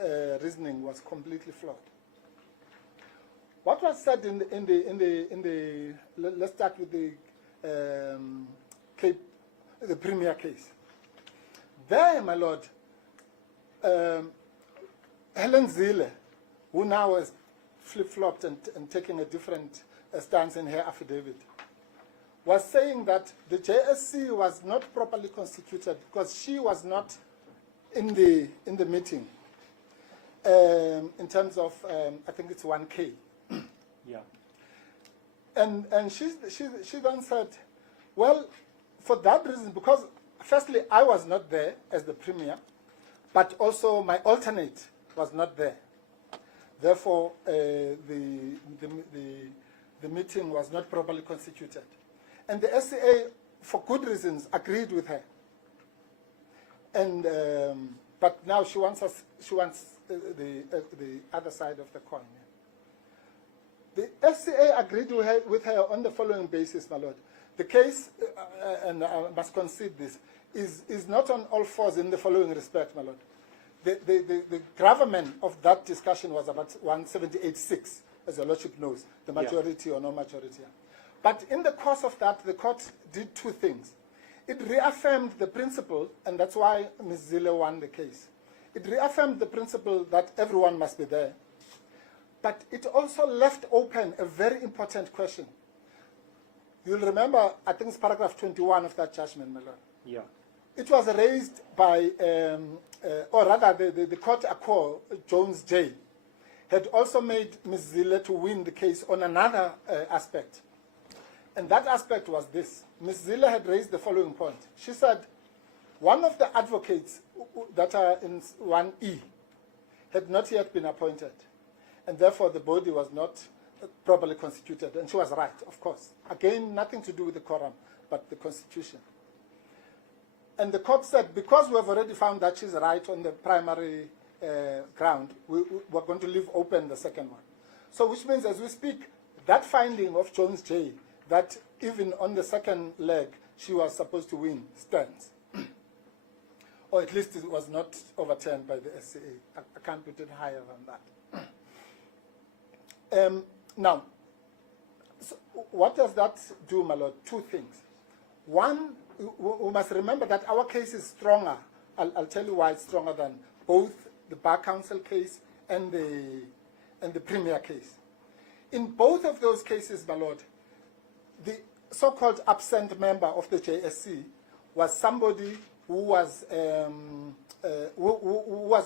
reasoning was completely flawed. What was said in the let's start with the Premier case. There, my Lord, Helen Zille, who now has flip-flopped and taking a different stance in her affidavit, was saying that the JSC was not properly constituted because she was not in the meeting in terms of I think it's 1K. Yeah. And she then said, well, for that reason, because firstly I was not there as the Premier, but also my alternate was not there. Therefore, the meeting was not properly constituted. And the SCA, for good reasons, agreed with her. And but now she wants the other side of the coin. The SCA agreed with her on the following basis, my Lord. The case, and I must concede this, is not on all fours in the following respect, my Lord. The gravamen of that discussion was about 178.6, as your Lordship knows, the majority or no majority. But in the course of that, the court did two things. It reaffirmed the principle, and that's why Ms. Zille won the case. It reaffirmed the principle that everyone must be there. But it also left open a very important question. You'll remember, I think it's paragraph 21 of that judgment, my Lord. Yeah. It was raised by, or rather the court accord, Jones J, had also made Ms. Zille to win the case on another aspect. And that aspect was this. Ms. Zille had raised the following point. She said, one of the advocates that are in 1E had not yet been appointed, and therefore the body was not properly constituted. And she was right, of course. Again, nothing to do with the quorum, but the constitution. And the court said, because we have already found that she's right on the primary ground, we're going to leave open the second one. So which means, as we speak, that finding of Jones J, that even on the second leg, she was supposed to win, stands. Or at least it was not overturned by the SCA. I can't put it higher than that. Now, so what does that do, my lord? Two things. One, we must remember that our case is stronger. I'll tell you why it's stronger than both the Bar Council case and the Premier case. In both of those cases, my lord, the so-called absent member of the JSC was somebody who was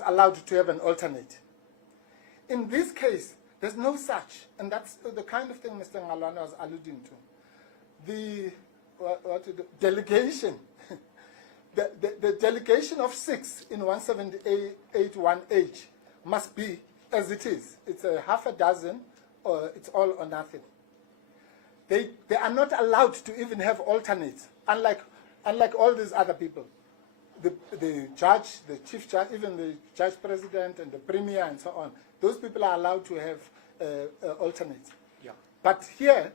allowed to have an alternate. In this case, there's no such, and that's the kind of thing Mr. Ngalwana was alluding to. The delegation, the delegation of 6 in 178(1)H must be as it is. It's a half a dozen, or it's all or nothing. They are not allowed to even have alternates, unlike all these other people. The judge, the chief judge, even the judge president and the premier and so on, those people are allowed to have alternates. Yeah. But here,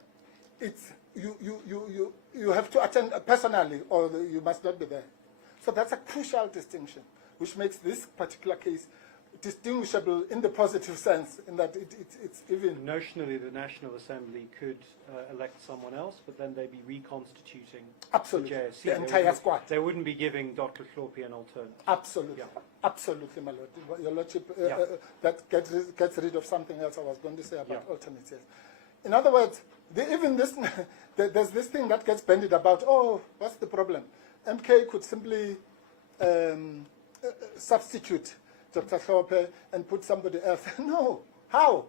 it's you have to attend personally, or you must not be there. So that's a crucial distinction, which makes this particular case distinguishable in the positive sense, in that it's even... Notionally, the National Assembly could elect someone else, but then they'd be reconstituting Absolutely. the JSC. The entire squad. They wouldn't be giving Dr. Chlorpi an alternative. Absolutely. Yeah. Absolutely, my lord. Your lordship, Yeah. that gets rid of something else I was going to say about Yeah. alternates. Yes. In other words, even this, there's this thing that gets bandied about, oh, what's the problem? MK could simply substitute Dr. Hlophe and put somebody else. No. How?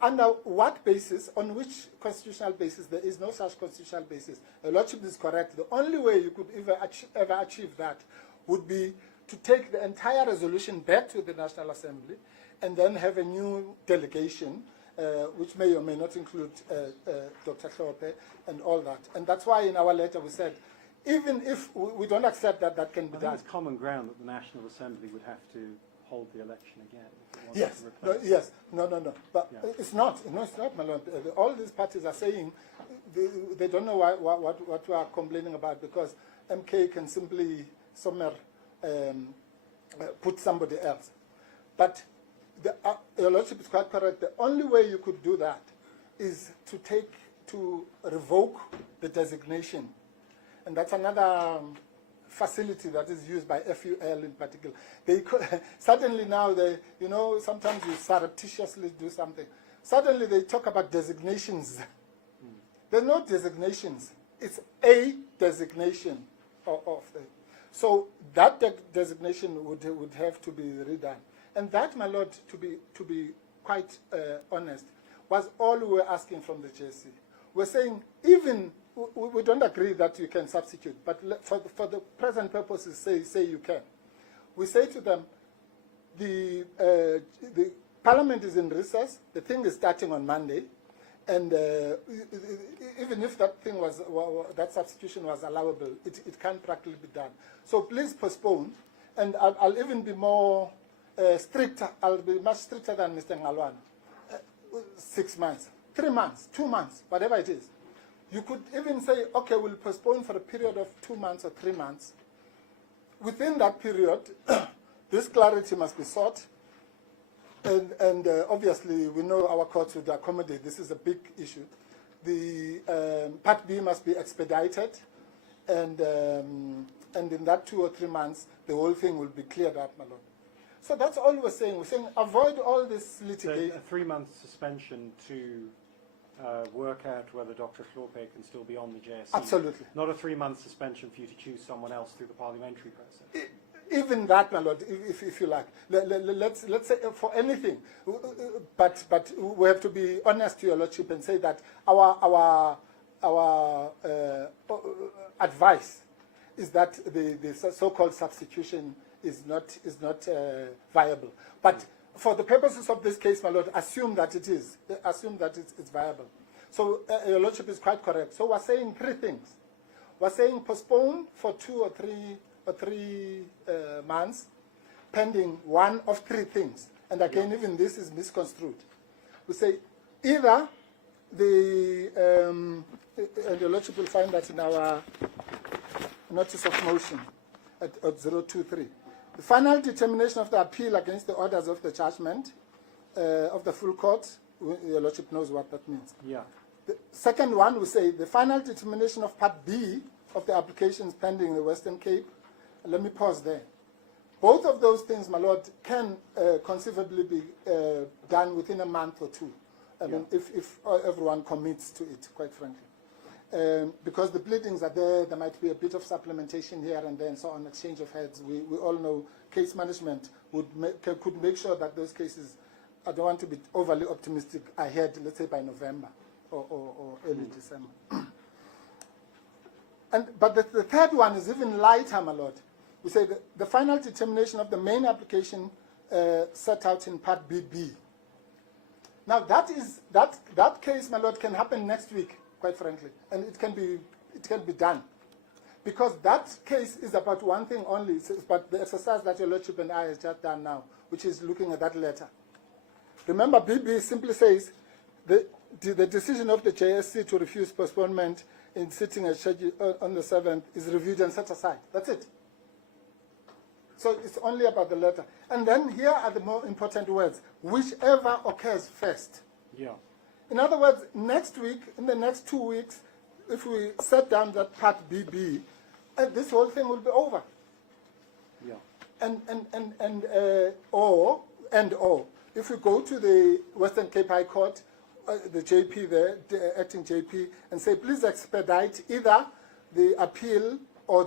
Under what basis, on which constitutional basis? There is no such constitutional basis. The lordship is correct. The only way you could ever achieve that would be to take the entire resolution back to the National Assembly and then have a new delegation, which may or may not include Dr. Hlophe and all that. And that's why in our letter we said, even if we don't accept that that can be I think done. it's common ground that the National Assembly would have to hold the election again. If it wanted Yes, to replace it. yes, no. But Yeah. it's not. No, it's not, my lord. All these parties are saying they don't know what we are complaining about, because MK can simply somewhere put somebody else. But your lordship is quite correct. The only way you could do that is to revoke the designation, and that's another facility that is used by FUL in particular. They suddenly now sometimes you surreptitiously do something. Suddenly they talk about designations. There's no designations. It's a designation of the. So that designation would have to be redone. And that, my lord, to be quite honest, was all we were asking from the JSC. We're saying, even we don't agree that you can substitute, but for the present purposes, say you can. We say to them, the Parliament is in recess. The thing is starting on Monday, and even if that thing that substitution was allowable, it can't practically be done. So please postpone, and I'll even be more strict. I'll be much stricter than Mr. Ngalwana. 6 months, 3 months, 2 months, whatever it is. You could even say, okay, we'll postpone for a period of 2 months or 3 months. Within that period, this clarity must be sought. And obviously, we know our courts would accommodate. This is a big issue. The Part B must be expedited. And in that 2 or 3 months, the whole thing will be cleared up, my lord. So that's all we're saying. We're saying avoid all this litigation. So a 3-month suspension to work out whether Dr. Hlophe can still be on the JSC. Absolutely. Not a 3-month suspension for you to choose someone else through the parliamentary process. Even that, my lord, if you like. Let's say for anything. But we have to be honest to your lordship and say that our advice is that the so-called substitution is not viable. But for the purposes of this case, my lord, assume that it is. Assume that it's viable. So your lordship is quite correct. So we're saying 3 things. We're saying postpone for 2 or 3 months, pending one of 3 things. And again, even this is misconstrued. We say either and your lordship will find that in our notice of motion at 023. The final determination of the appeal against the orders of the judgment of the full court Your Lordship knows what that means. Yeah. The second one, we say the final determination of Part B of the applications pending in the Western Cape. Let me pause there. Both of those things, my Lord, can conceivably be done within a month or two. I mean, if everyone commits to it, quite frankly. Because the pleadings are there might be a bit of supplementation here and there and so on, exchange of heads. We all know case management could make sure that those cases, I don't want to be overly optimistic, ahead, let's say by November or early December. But the third one is even lighter, my Lord. We say the final determination of the main application set out in Part BB. Now that case, my Lord, can happen next week, quite frankly, and it can be done, because that case is about one thing only. It's about the exercise that Your Lordship and I have just done now, which is looking at that letter. Remember, BB simply says the decision of the JSC to refuse postponement in sitting as scheduled on the 7th is reviewed and set aside. That's it. So it's only about the letter. And then here are the more important words, whichever occurs first. Yeah. In other words, next week, in the next 2 weeks, if we set down that Part BB, this whole thing will be over. Yeah. Or if we go to the Western Cape High Court, the JP there, the acting JP, and say, please expedite either the appeal or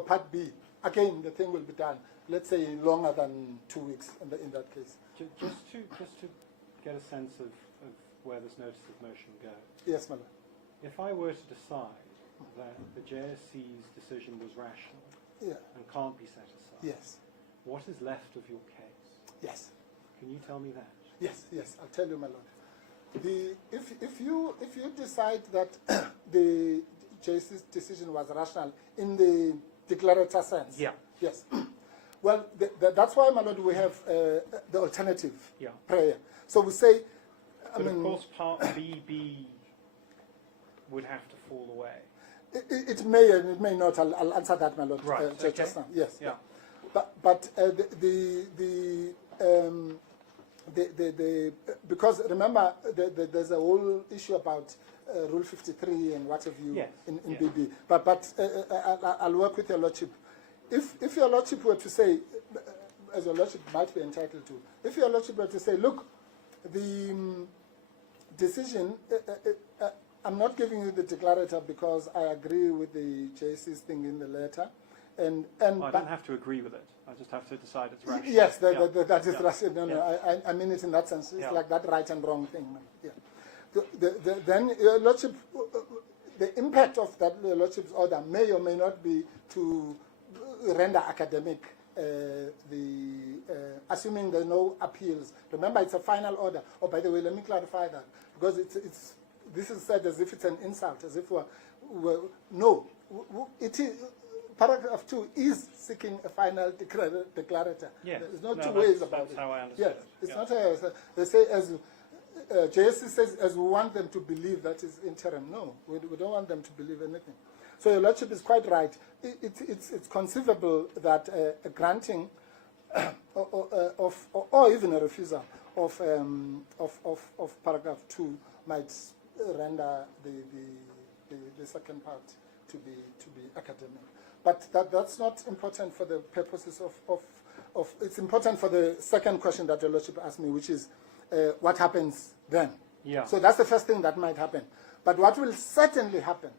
Part B. Again, the thing will be done, let's say, longer than 2 weeks in that case. Just to get a sense of where this notice of motion goes. Yes, madam. If I were to decide that the JSC's decision was rational and can't be set aside, yes, what is left of your case? Yes. Can you tell me that? Yes, I'll tell you, my lord. If you decide that the JSC's decision was rational in the declarator sense, yes. Well, that's why, my lord, we have the alternative prayer. So we say, but of course, Part BB would have to fall away. It may and it may not. I'll answer that, my lord. Right. Just now. Yes. Yeah. But because remember there's a whole issue about Rule 53 and what have you in BB. But I'll work with your lordship. If your lordship were to say, as your lordship might be entitled to, if your lordship were to say, look, the decision, I'm not giving you the declarator because I agree with the JSC's thing in the letter. And I don't have to agree with it. I just have to decide it's rational. Yes, that is rational. No, I mean it in that sense. It's like that right and wrong thing. Yeah. Then your lordship, the impact of that lordship's order may or may not be to render academic assuming there are no appeals. Remember, it's a final order. Oh, by the way, let me clarify that, because this is said as if it's an insult, as if no. It is. Paragraph 2 is seeking a final declarator. Yes. There's no two ways about it. That's how I understand it. It's not they say, as JSC says, as we want them to believe that is interim. No, we don't want them to believe anything. So your lordship is quite right. It's conceivable that a granting or even a refusal of paragraph 2 might render the second part to be academic. But that's not important for the purposes of it's important for the second question that your lordship asked me, which is what happens then. Yeah. So that's the first thing that might happen. But what will certainly happen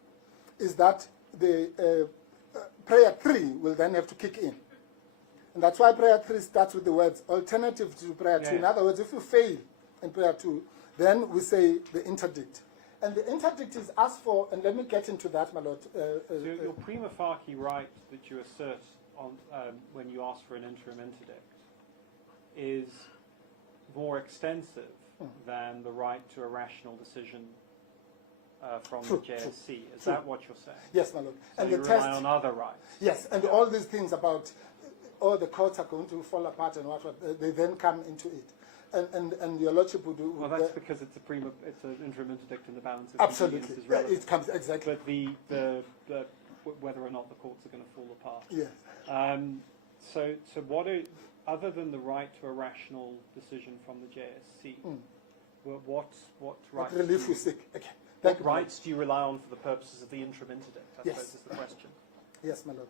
is that the prayer 3 will then have to kick in. And that's why prayer 3 starts with the words alternative to prayer 2. In other words, if you fail in prayer 2, then we say the interdict. And the interdict is asked for, and let me get into that, my lord. So your prima facie right that you assert on when you ask for an interim interdict is more extensive than the right to a rational decision from the JSC. Is that what you're saying? Yes, my lord. So and you the rely on other rights. Yes, and all these things about, the courts are going to fall apart and what they then come into it. And your lordship would do. Well, that's because it's an interim interdict in the balance of absolutely convenience is relevant. it comes exactly. But the whether or not the courts are going to fall apart. Yes. So what other than the right to a rational decision from the JSC, What rights? relief do we you, seek. Okay. what Thank you, my lord. rights do you rely on for the purposes of the interim interdict? I Yes. suppose is the question. Yes, my lord.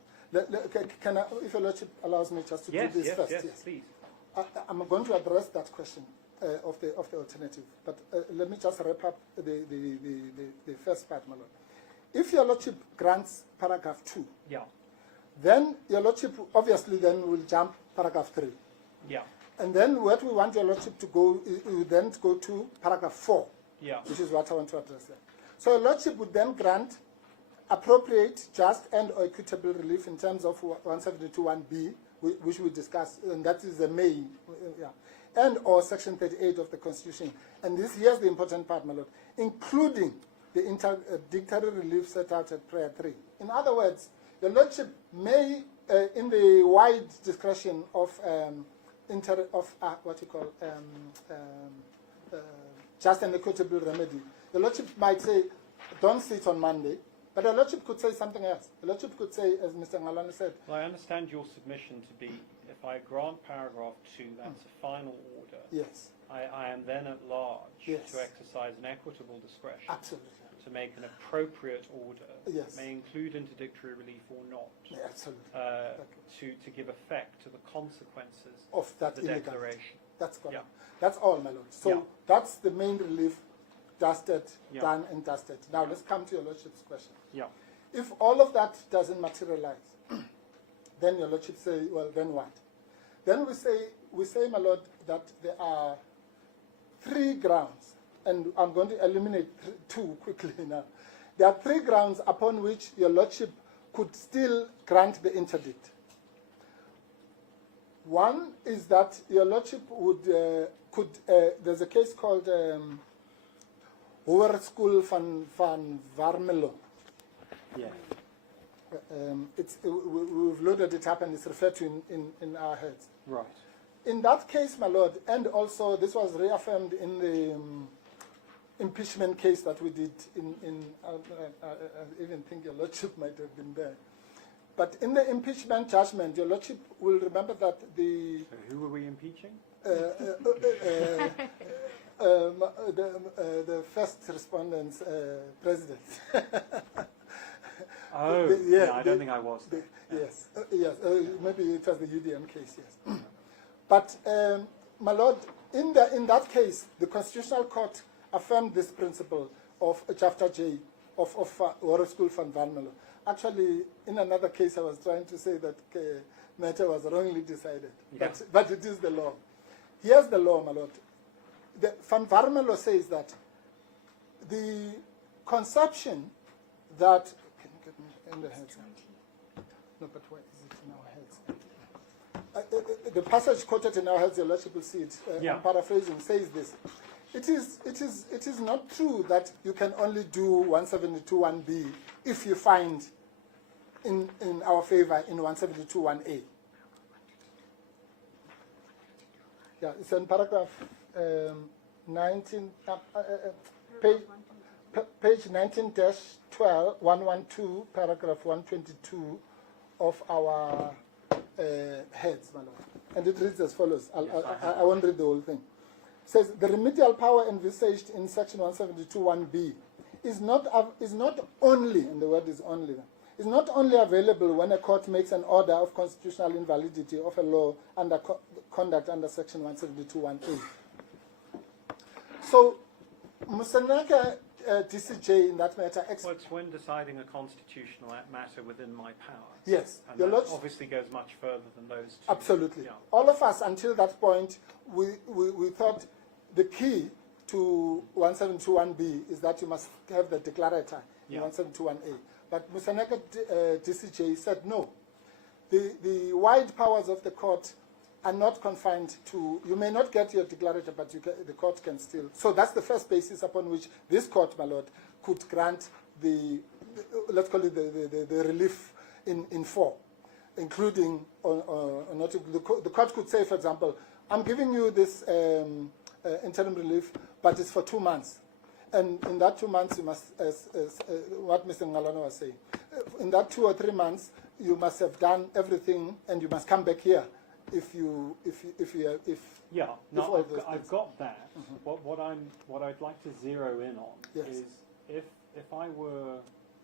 Can I, if your lordship allows me just to Yes, do this yes, first? yes, please. I'm going to address that question of the alternative, but let me just wrap up the first part, my lord. If your lordship grants paragraph 2, Yeah, then your lordship obviously then will jump paragraph 3. yeah, And then what we want your lordship to go, you then go to paragraph 4, yeah, which is what I want to address there. So your lordship would then grant appropriate, just, and or equitable relief in terms of 172(1)(b, which we discussed, and that is the main, and or section 38 of the Constitution. And here's the important part, my lord, including the interdictory relief set out at prayer 3. In other words, the lordship may, in the wide discretion of just and equitable remedy, the lordship might say, don't sit on Monday, but the lordship could say something else. The lordship could say, as Mr. Ngalani said, well, I understand your submission to be, if I grant paragraph 2, that's a final order. yes, I am then at large Yes. to exercise an equitable discretion absolutely, to make an appropriate order Yes. that may include interdictory relief or not, yeah, absolutely, to give effect to the consequences of that the illegality. declaration. That's correct. Yeah. That's all, my lord. So Yeah. that's the main relief, dusted, Yeah. done and dusted. Now let's come to your lordship's question. Yeah. If all of that doesn't materialize, then your lordship say, well, then what? Then we say, my lord, that there are 3 grounds, and I'm going to eliminate 2 quickly now. There are 3 grounds upon which your lordship could still grant the interdict. One is that your lordship would there's a case called Hoërskool van Warmelo. Yeah. We've loaded it up and it's referred to in our heads. Right. In that case, my lord, and also this was reaffirmed in the impeachment case that we did I even think your lordship might have been there. But in the impeachment judgment, your lordship will remember that the So who were we impeaching? the first respondent's president. Oh, Yeah, I don't think I was there. Yes, yes, maybe it was the UDM case, yes. But, my lord, in that case, the Constitutional Court affirmed this principle of Chapter J of Hoërskool van Warmelo. Actually, in another case, I was trying to say that matter was wrongly decided, Yeah. but it is the law. Here's the law, my lord. Van Warmelo says that the conception that... Can you get me in the heads? No, but why is it in our heads? The passage quoted in our heads, your lordship will see it. Yeah. I'm paraphrasing, says this. It is not true that you can only do 172(1)(b) if you find in our favor in 172(1)(a). Yeah, it's in paragraph 19, page 19-12, 112, paragraph 122 of our heads, my lord. And it reads as follows. I won't read the whole thing. It says, the remedial power envisaged in section 172(1)(b) is not only, and the word is only, is not only available when a court makes an order of constitutional invalidity of a law under conduct under section 172(1)(a). So, Musanaka DCJ in that matter... Well, it's when deciding a constitutional matter within my power. Yes. And that obviously goes much further than those 2. Absolutely. Yeah. All of us, until that point, we thought the key to 172(1)(b) is that you must have the declarator in 172(1)(a). But Musanaka DCJ said no. The wide powers of the court are not confined to, you may not get your declarator, but the court can still. So that's the first basis upon which this court, my lord, could grant let's call it the relief in 4, including, the court could say, for example, I'm giving you this interim relief, but it's for 2 months. And in that 2 months, you must, as what Mr. Ngalano was saying, in that 2 or 3 months, you must have done everything and you must come back here if Yeah, if no, all those I've things. got that. What I'd like to zero in on Yes. is if I were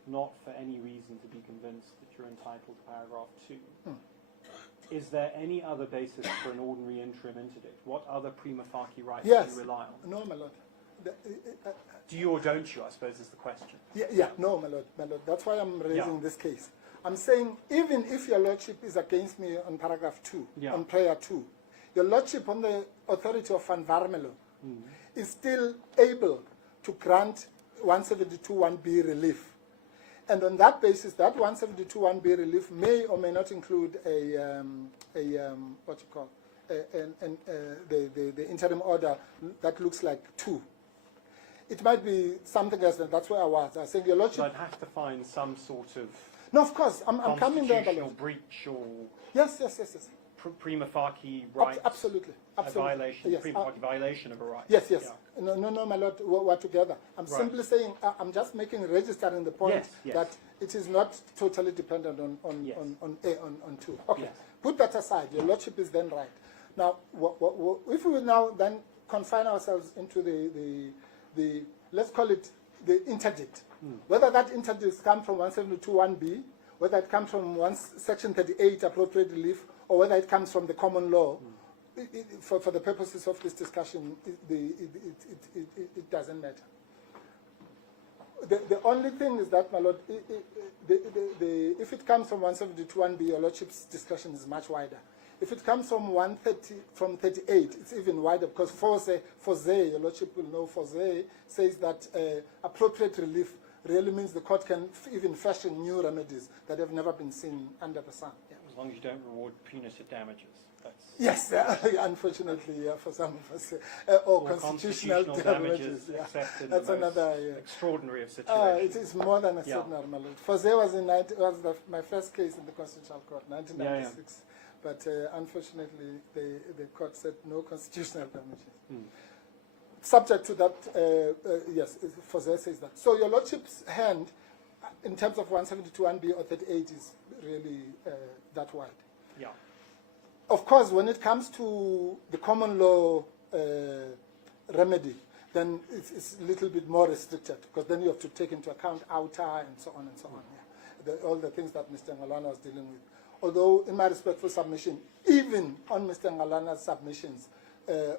not for any reason to be convinced that you're entitled to paragraph 2, is there any other basis for an ordinary interim interdict? What other prima facie rights Yes. do you rely on? No, my lord. Do you or don't you, I suppose, is the question. No, my lord. That's why I'm raising this case. I'm saying even if your lordship is against me on paragraph 2, on prayer 2, your lordship on the authority of Van Warmelo is still able to grant 172.1b relief. And on that basis, that 172.1b relief may or may not include the interim order that looks like 2. It might be something else, and that's where I was. I think your lordship. So I'd have to find some sort of No, of course, I'm coming there. constitutional breach or Yes. prima facie right. Absolutely. A violation, Yes. prima facie violation of a right. Yes. Yeah. No, my lord, we're together. I'm simply saying, I'm just registering the point Yes. that it is not totally dependent on 2. Okay, Yes. Put that aside. Your lordship is then right. Now, if we now then confine ourselves into the let's call it the interdict, whether that interdict comes from 172.1b, whether it comes from section 38 appropriate relief, or whether it comes from the common law, for the purposes of this discussion, it doesn't matter. The only thing is that, my lord, if it comes from 172.1b, your lordship's discussion is much wider. If it comes from 38, it's even wider, because FOSE, your lordship will know, FOSE says that appropriate relief really means the court can even fashion new remedies that have never been seen under the sun. As long as you don't reward punitive damages. That's Yes, unfortunately, for some of us, or constitutional damages. except in That's the most another extraordinary of it situations. is more than a certain my lord. FOSE was my first case in the Constitutional Court, 1996. But unfortunately, the court said no constitutional damages. Subject to that, yes, FOSE says that. So your lordship's hand, in terms of 172.1b or 38, is really that wide. Yeah. Of course, when it comes to the common law remedy, then it's a little bit more restricted, because then you have to take into account outer and so on and so on. All the things that Mr. Ngalana was dealing with. Although, in my respectful submission, even on Mr. Ngalana's submissions,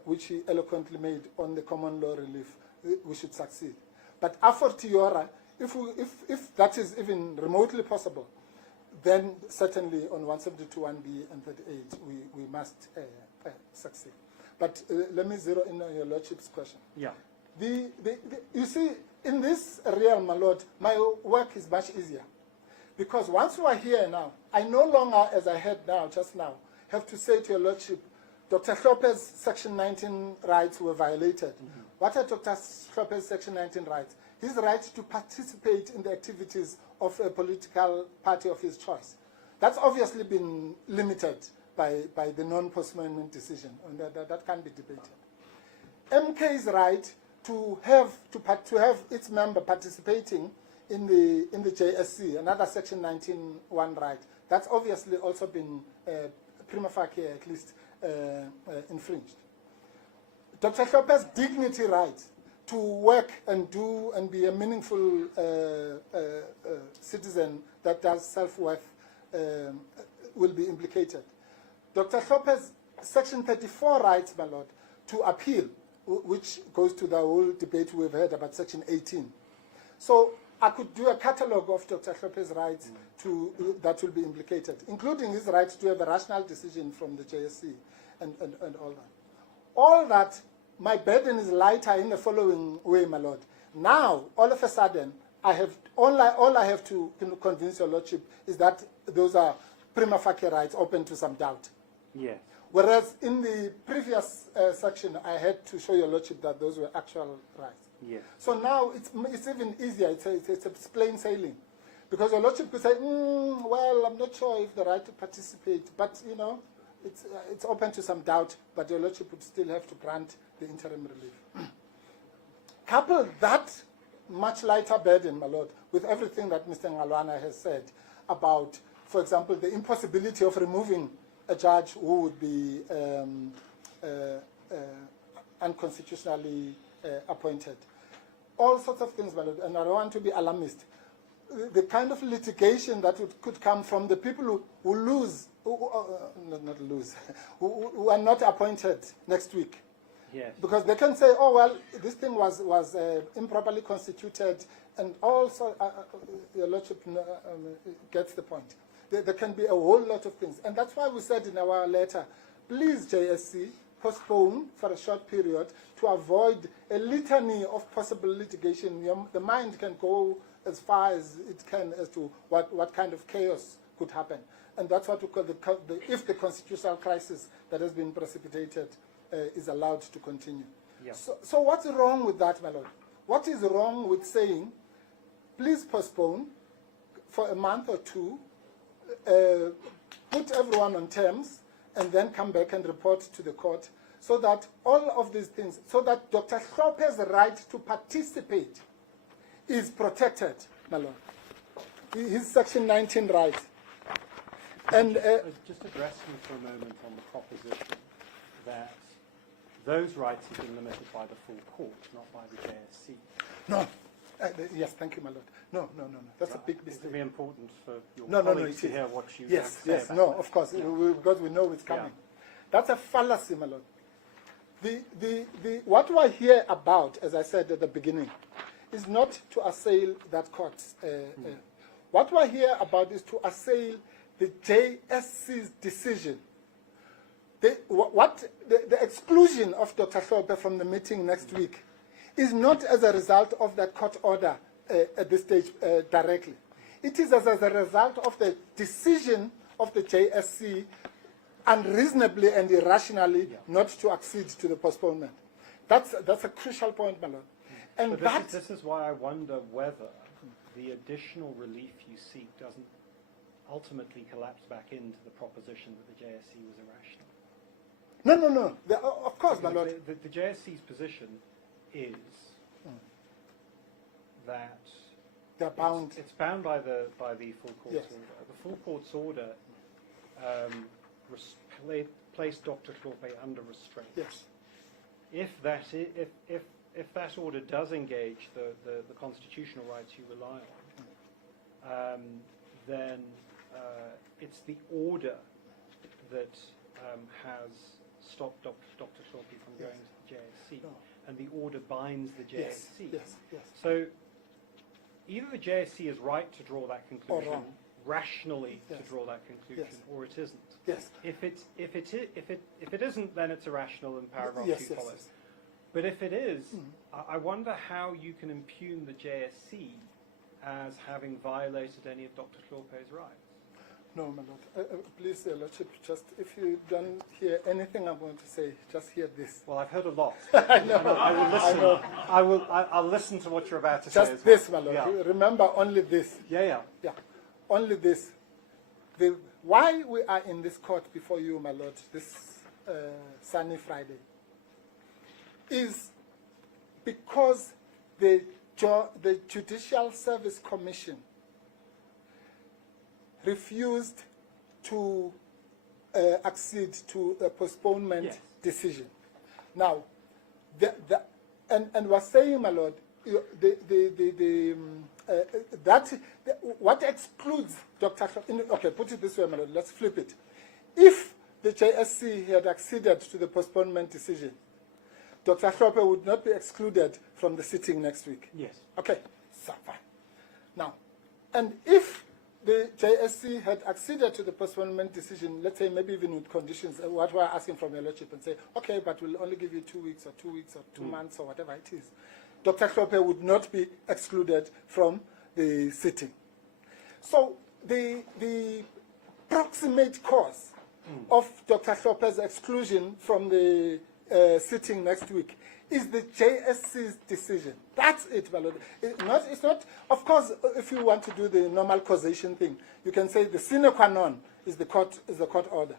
which he eloquently made on the common law relief, we should succeed. But a fortiori, if that is even remotely possible, then certainly on 172.1b and 38, we must succeed. But let me zero in on your lordship's question. Yeah. You see, in this realm, my lord, my work is much easier. Because once you are here now, I no longer, as I heard now, just now, have to say to your lordship, Dr. Hlophe's Section 19 rights were violated. What are Dr. Hlophe's Section 19 rights? His right to participate in the activities of a political party of his choice. That's obviously been limited by the non-postponement decision, and that can be debated. MK's right to have its member participating in the JSC, another Section 19(1) right, that's obviously also been prima facie at least infringed. Dr. Hlophe's dignity right to work and do and be a meaningful citizen that does self-worth will be implicated. Dr. Hlophe's Section 34 rights, my lord, to appeal, which goes to the whole debate we've had about Section 18. So I could do a catalogue of Dr. Hlophe's rights that will be implicated, including his right to have a rational decision from the JSC and all that. All that, my burden is lighter in the following way, my lord. Now, all of a sudden, all I have to convince your lordship is that those are prima facie rights open to some doubt. Yes. Whereas in the previous section, I had to show your lordship that those were actual rights. Yes. So now it's even easier. It's plain sailing, because your lordship could say, well, I'm not sure if the right to participate, but you know, it's open to some doubt. But your lordship would still have to grant the interim relief. Couple that much lighter burden, my lord, with everything that Mr. Ngalwana has said about, for example, the impossibility of removing a judge who would be unconstitutionally appointed. All sorts of things, my lord, and I don't want to be alarmist. The kind of litigation that could come from the people who lose, not lose, who are not appointed next week. Yes. Because they can say, oh, well, this thing was improperly constituted, and also, your lordship gets the point. There can be a whole lot of things. And that's why we said in our letter, please, JSC, postpone for a short period to avoid a litany of possible litigation. The mind can go as far as it can as to what kind of chaos could happen. And that's what we call if the constitutional crisis that has been precipitated is allowed to continue. Yeah. So what's wrong with that, my lord? What is wrong with saying, please postpone for a month or two, put everyone on terms, and then come back and report to the court, so that all of these things, so that Dr. Hlophe's right to participate is protected, my lord. His Section 19 right. And just address me for a moment on the proposition that those rights have been limited by the full court, not by the JSC. no. Yes, thank you, my lord. No. That's a big It's mistake. going to be important for your No, colleagues it to is. hear what you Yes, have to say yes, about no, that. of course, because we know it's coming. That's a fallacy, my lord. What we hear about, as I said at the beginning, is not to assail that court. What we hear about is to assail the JSC's decision. The exclusion of Dr. Hlophe from the meeting next week is not as a result of that court order at this stage directly. It is as a result of the decision of the JSC unreasonably and irrationally not to accede to the postponement. That's a crucial point, my lord. And But this is why I wonder whether the additional relief you seek doesn't ultimately collapse back into the proposition that the JSC was irrational. No. Of course, my Because lord. the JSC's position is that They're bound. it's bound by the full court's Yes. order. The full court's order placed Dr. Hlophe under restraint. Yes. If that order does engage the constitutional rights you rely on, then it's the order that has stopped Dr. Hlophe from going to the JSC, and the order binds the JSC. Yes. So either the JSC is right to draw that conclusion, wrong. rationally to Yes. draw that conclusion, Yes. or it isn't. Yes. If it isn't, then it's irrational and paragraph Yes, 2 yes, follows. yes. But if it is, I wonder how you can impugn the JSC as having violated any of Dr. Hlophe's rights. No, my lord. Please, your lordship, just if you don't hear anything I'm going to say, just hear this. Well, I've heard a lot. I know. I will listen. I'll listen to what you're about to say. Just as this, well. my lord. Yeah. Remember only this. Yeah. Yeah, only this. Why we are in this court before you, my lord, this sunny Friday, is because the Judicial Service Commission refused to accede to a postponement decision. Now, and was saying, my lord, what excludes Dr. Hlophe, okay, put it this way, my lord, let's flip it. If the JSC had acceded to the postponement decision, Dr. Hlophe would not be excluded from the sitting next week. Yes. Okay, so fine. Now, and if the JSC had acceded to the postponement decision, let's say maybe even with conditions, what we're asking from your lordship, and say, okay, but we'll only give you 2 weeks or 2 weeks or 2 months or whatever it is, Dr. Hlophe would not be excluded from the sitting. So the proximate cause of Dr. Hlophe's exclusion from the sitting next week is the JSC's decision. That's it, my lord. It's not, of course, if you want to do the normal causation thing, you can say the sine qua non is the court order.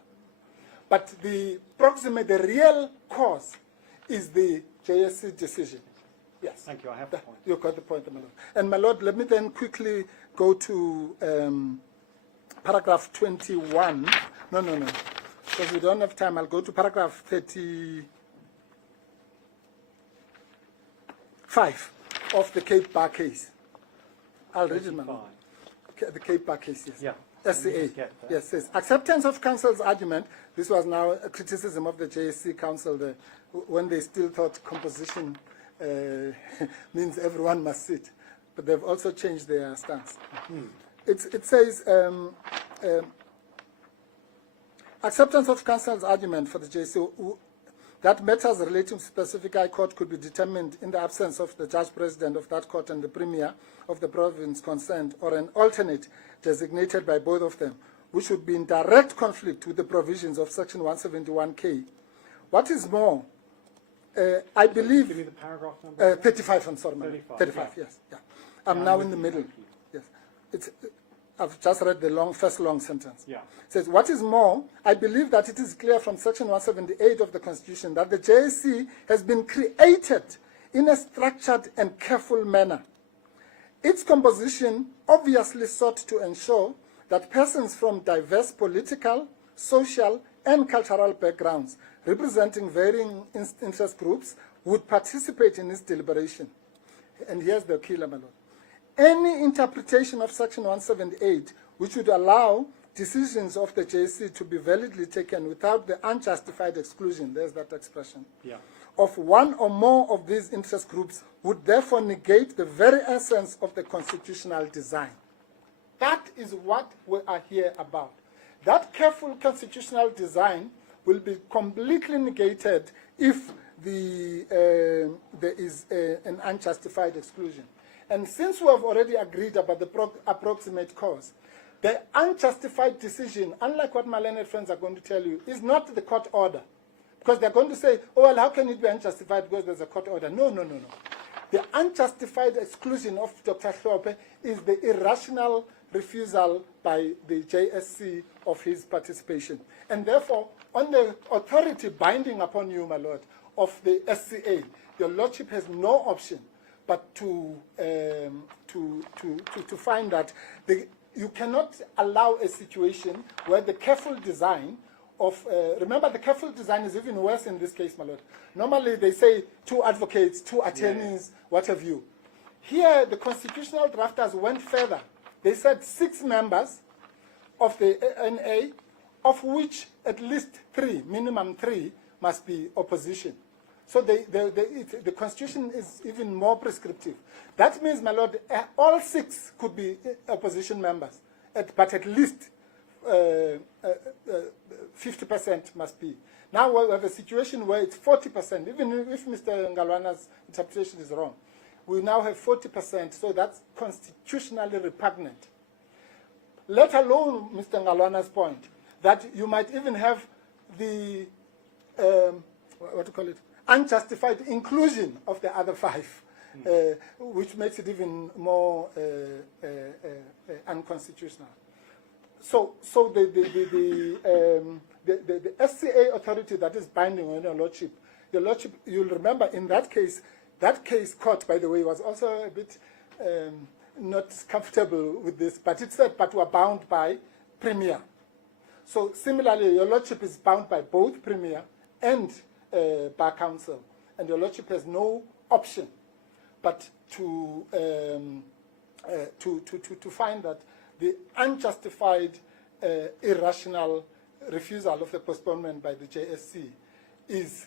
But the real cause is the JSC decision. Yes. Thank you. I have the point. You got the point, my lord. And my lord, let me then quickly go to paragraph 21. No. because we don't have time, I'll go to paragraph 35 of the Cape Bar case. I'll read it, man. The Cape Bar case, yes. Yeah. SCA, yes, says, acceptance of council's argument, this was now a criticism of the JSC council when they still thought composition means everyone must sit, but they've also changed their stance. It says, acceptance of council's argument for the JSC that matters relating to specific high court could be determined in the absence of the judge president of that court and the premier of the province concerned, or an alternate designated by both of them, which would be in direct conflict with the provisions of section 171K. What is more, I believe... Give me the paragraph number. 35, I'm sorry. 35, yes. Yeah. I'm now in the middle. Yes. I've just read the first long sentence. Yeah. It says, what is more, I believe that it is clear from section 178 of the Constitution that the JSC has been created in a structured and careful manner. Its composition obviously sought to ensure that persons from diverse political, social, and cultural backgrounds representing varying interest groups would participate in its deliberation. And here's the killer, my lord. Any interpretation of section 178 which would allow decisions of the JSC to be validly taken without the unjustified exclusion, there's that expression, of one or more of these interest groups would therefore negate the very essence of the constitutional design. That is what we are here about. That careful constitutional design will be completely negated if there is an unjustified exclusion. And since we have already agreed about the approximate cause, the unjustified decision, unlike what my learned friends are going to tell you, is not the court order. Because they're going to say, oh, well, how can it be unjustified because there's a court order? No, no, no, no. The unjustified exclusion of Dr. Hlophe is the irrational refusal by the JSC of his participation. And therefore, on the authority binding upon you, my lord, of the SCA, your lordship has no option but to find that you cannot allow a situation where the careful design of, remember the careful design is even worse in this case, my lord. Normally they say 2 advocates, 2 attorneys, what have you. Here the constitutional drafters went further. They said 6 members of the NA, of which at least 3, minimum 3, must be opposition. So the Constitution is even more prescriptive. That means, my lord, all 6 could be opposition members, but at least 50% must be. Now we have a situation where it's 40%, even if Mr. Ngalwana's interpretation is wrong. We now have 40%, so that's constitutionally repugnant. Let alone Mr. Ngalwana's point, that you might even have the, what do you call it, unjustified inclusion of the other 5, which makes it even more unconstitutional. So the SCA authority that is binding on your lordship, you'll remember in that case court, by the way, was also a bit not comfortable with this, but it said, but we're bound by Premier. So similarly, your lordship is bound by both Premier and Bar Council, and your lordship has no option but to find that the unjustified, irrational refusal of the postponement by the JSC is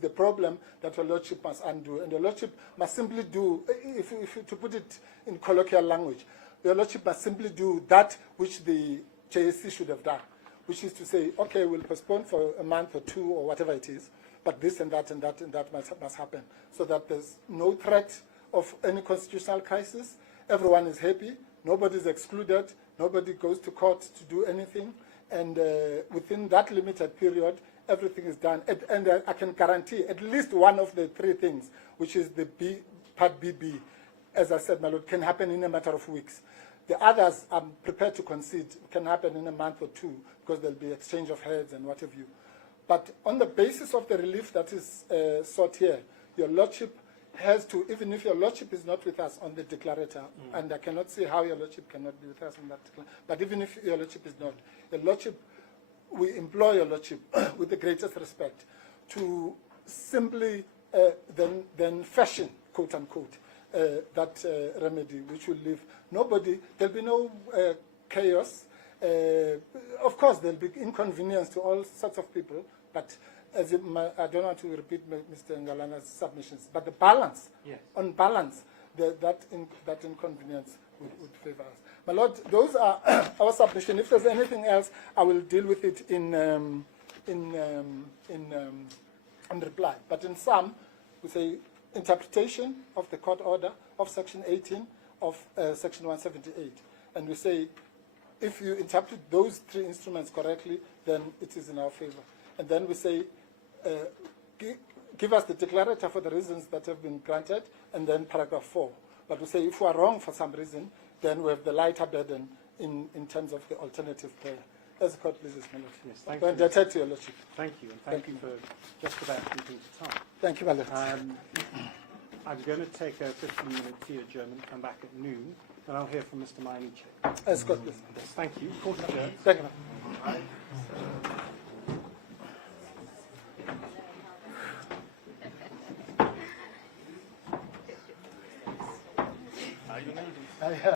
the problem that your lordship must undo, and your lordship must simply do, if to put it in colloquial language, your lordship must simply do that which the JSC should have done, which is to say, okay, we'll postpone for a month or 2 or whatever it is, but this and that and that and that must happen, so that there's no threat of any constitutional crisis. Everyone is happy, nobody's excluded, nobody goes to court to do anything, and within that limited period, everything is done. And I can guarantee at least one of the 3 things, which is the Part BB, as I said, my lord, can happen in a matter of weeks. The others, I'm prepared to concede, can happen in a month or 2, because there'll be exchange of heads and what have you. But on the basis of the relief that is sought here, your lordship has to, even if your Lordship is not with us on the declarator, and I cannot see how your Lordship cannot be with us on that, but even if your Lordship is not, your Lordship, we implore your Lordship with the greatest respect to simply then fashion, quote unquote, that remedy which will leave nobody, there'll be no chaos. Of course, there'll be inconvenience to all sorts of people, but I don't want to repeat Mr. Ngalana's submissions, but the balance, Yes. on balance, that inconvenience would favor us. My Lord, those are our submission. If there's anything else, I will deal with it in reply. But in sum, we say interpretation of the court order of Section 18 of Section 178, and we say if you interpret those three instruments correctly, then it is in our favor. And then we say, give us the declarator for the reasons that have been granted, and then paragraph 4. But we say if we are wrong for some reason, then we have the lighter burden in terms of the alternative prayer. As the court pleases, my Lord. Yes, thank you. you. Indebted to your Lordship. Thank you, and thank you for just about keeping to time. Thank you, my Lord. I'm going to take a 15-minute tea adjournment, come back at noon, and I'll hear from Mr. Mainiche. As the court pleases. Yes, thank you. Court adjourned. Thank you. I have